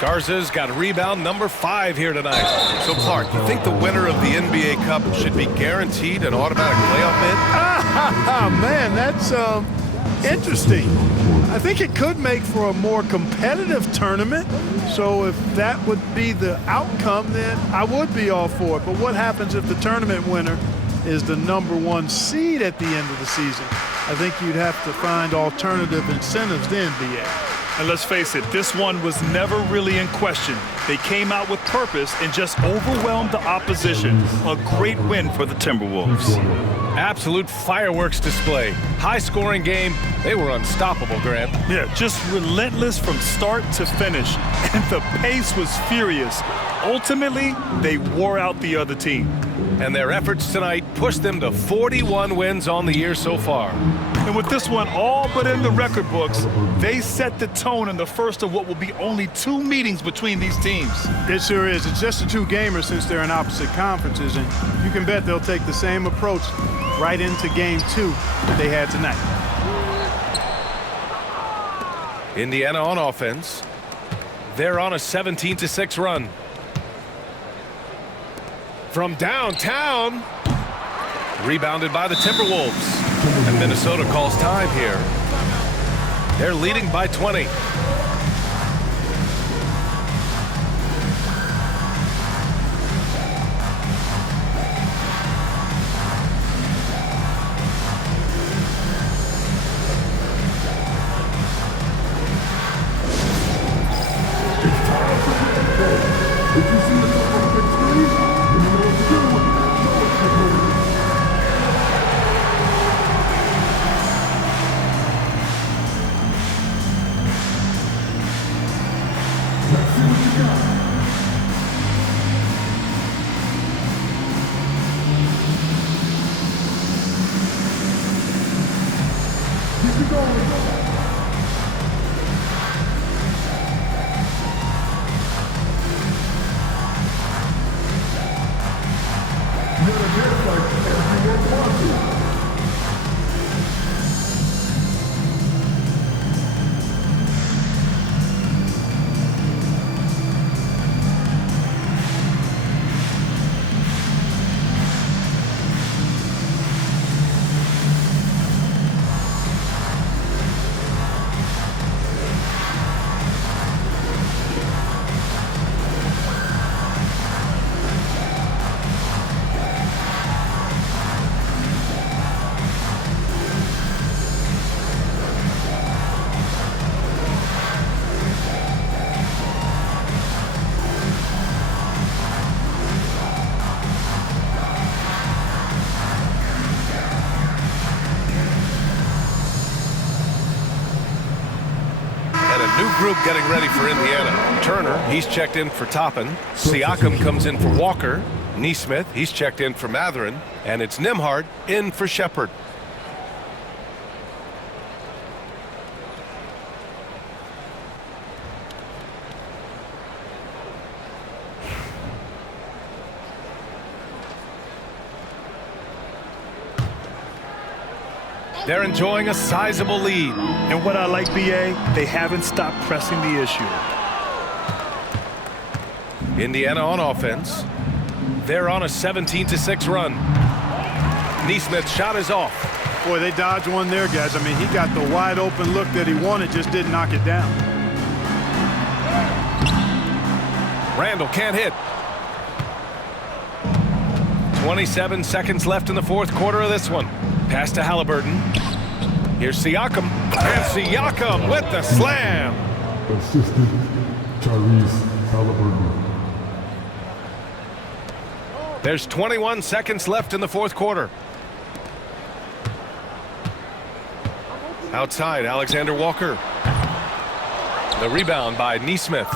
Garza's got rebound number 5 here tonight. So, Clark, you think the winner of the NBA Cup should be guaranteed an automatic playoff bid? Man, that's interesting. I think it could make for a more competitive tournament. So if that would be the outcome, then I would be all for it. But what happens if the tournament winner is the #1 seed at the end of the season? I think you'd have to find alternative incentives then, BA. And let's face it, this one was never really in question. They came out with purpose and just overwhelmed the opposition. A great win for the Timberwolves. Absolute fireworks display. High-scoring game. They were unstoppable, Grant. Yeah, just relentless from start to finish. And the pace was furious. Ultimately, they wore out the other team. And their efforts tonight pushed them to 41 wins on the year so far. And with this one all but in the record books, they set the tone in the first of what will be only 2 meetings between these teams. teams. It sure is. It's just a two-gamer since they're in opposite conferences, and you can bet they'll take the same approach right into game 2 that they had tonight. Indiana on offense. They're on a 17-6 run. From downtown. Rebounded by the Timberwolves. And Minnesota calls time here. They're leading by 20. Group getting ready for Indiana. Turner, he's checked in for Toppin. Siakam comes in for Walker. Nesmith, he's checked in for Matherin. And it's Nembhard in for Shepard. They're enjoying a sizable lead. And what I like, BA, they haven't stopped pressing the issue. Indiana on offense. They're on a 17-6 run. Nesmith's shot is off. Boy, they dodged one there, guys. I mean, he got the wide open look that he wanted, just didn't knock it down. Randall can't hit. 27 seconds left in the fourth quarter of this one. Pass to Halliburton. Here's Siakam. And Siakam with the slam. Assistant Tyrese Halliburton. There's 21 seconds left in the fourth quarter. Outside, Alexander Walker. The rebound by Nesmith.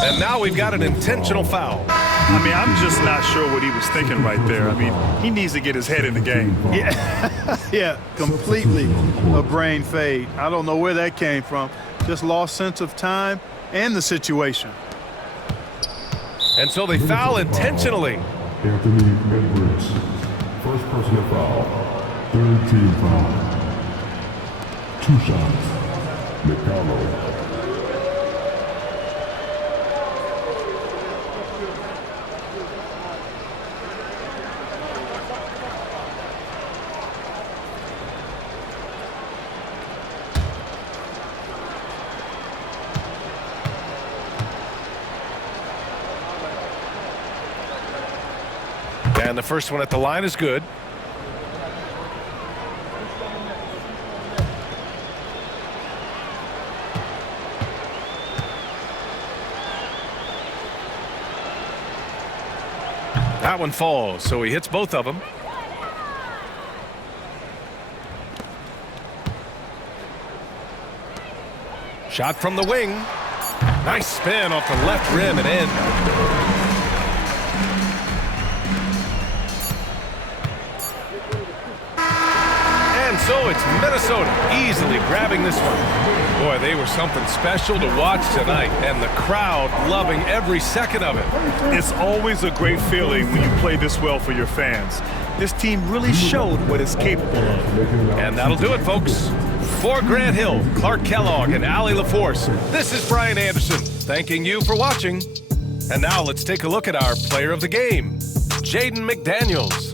And now we've got an intentional foul. I mean, I'm just not sure what he was thinking right there. I mean, he needs to get his head in the game. Yeah, completely a brain fade. I don't know where that came from. Just lost sense of time and the situation. And so they foul intentionally. Anthony Edwards, first personal foul, third team foul. 2 shots, McDaniels. And the first one at the line is good. That one falls, so he hits both of them. Shot from the wing. Nice spin off the left rim and in. so it's Minnesota easily grabbing this one. Boy, they were something special to watch tonight, and the crowd loving every second of it. It's always a great feeling when you play this well for your fans. This team really showed what it's capable of. And that'll do it, folks. For Grant Hill, Clark Kellogg, and Allie LaForce, this is Brian Anderson, thanking you for watching. And now let's take a look at our player of the game, Jaden McDaniels.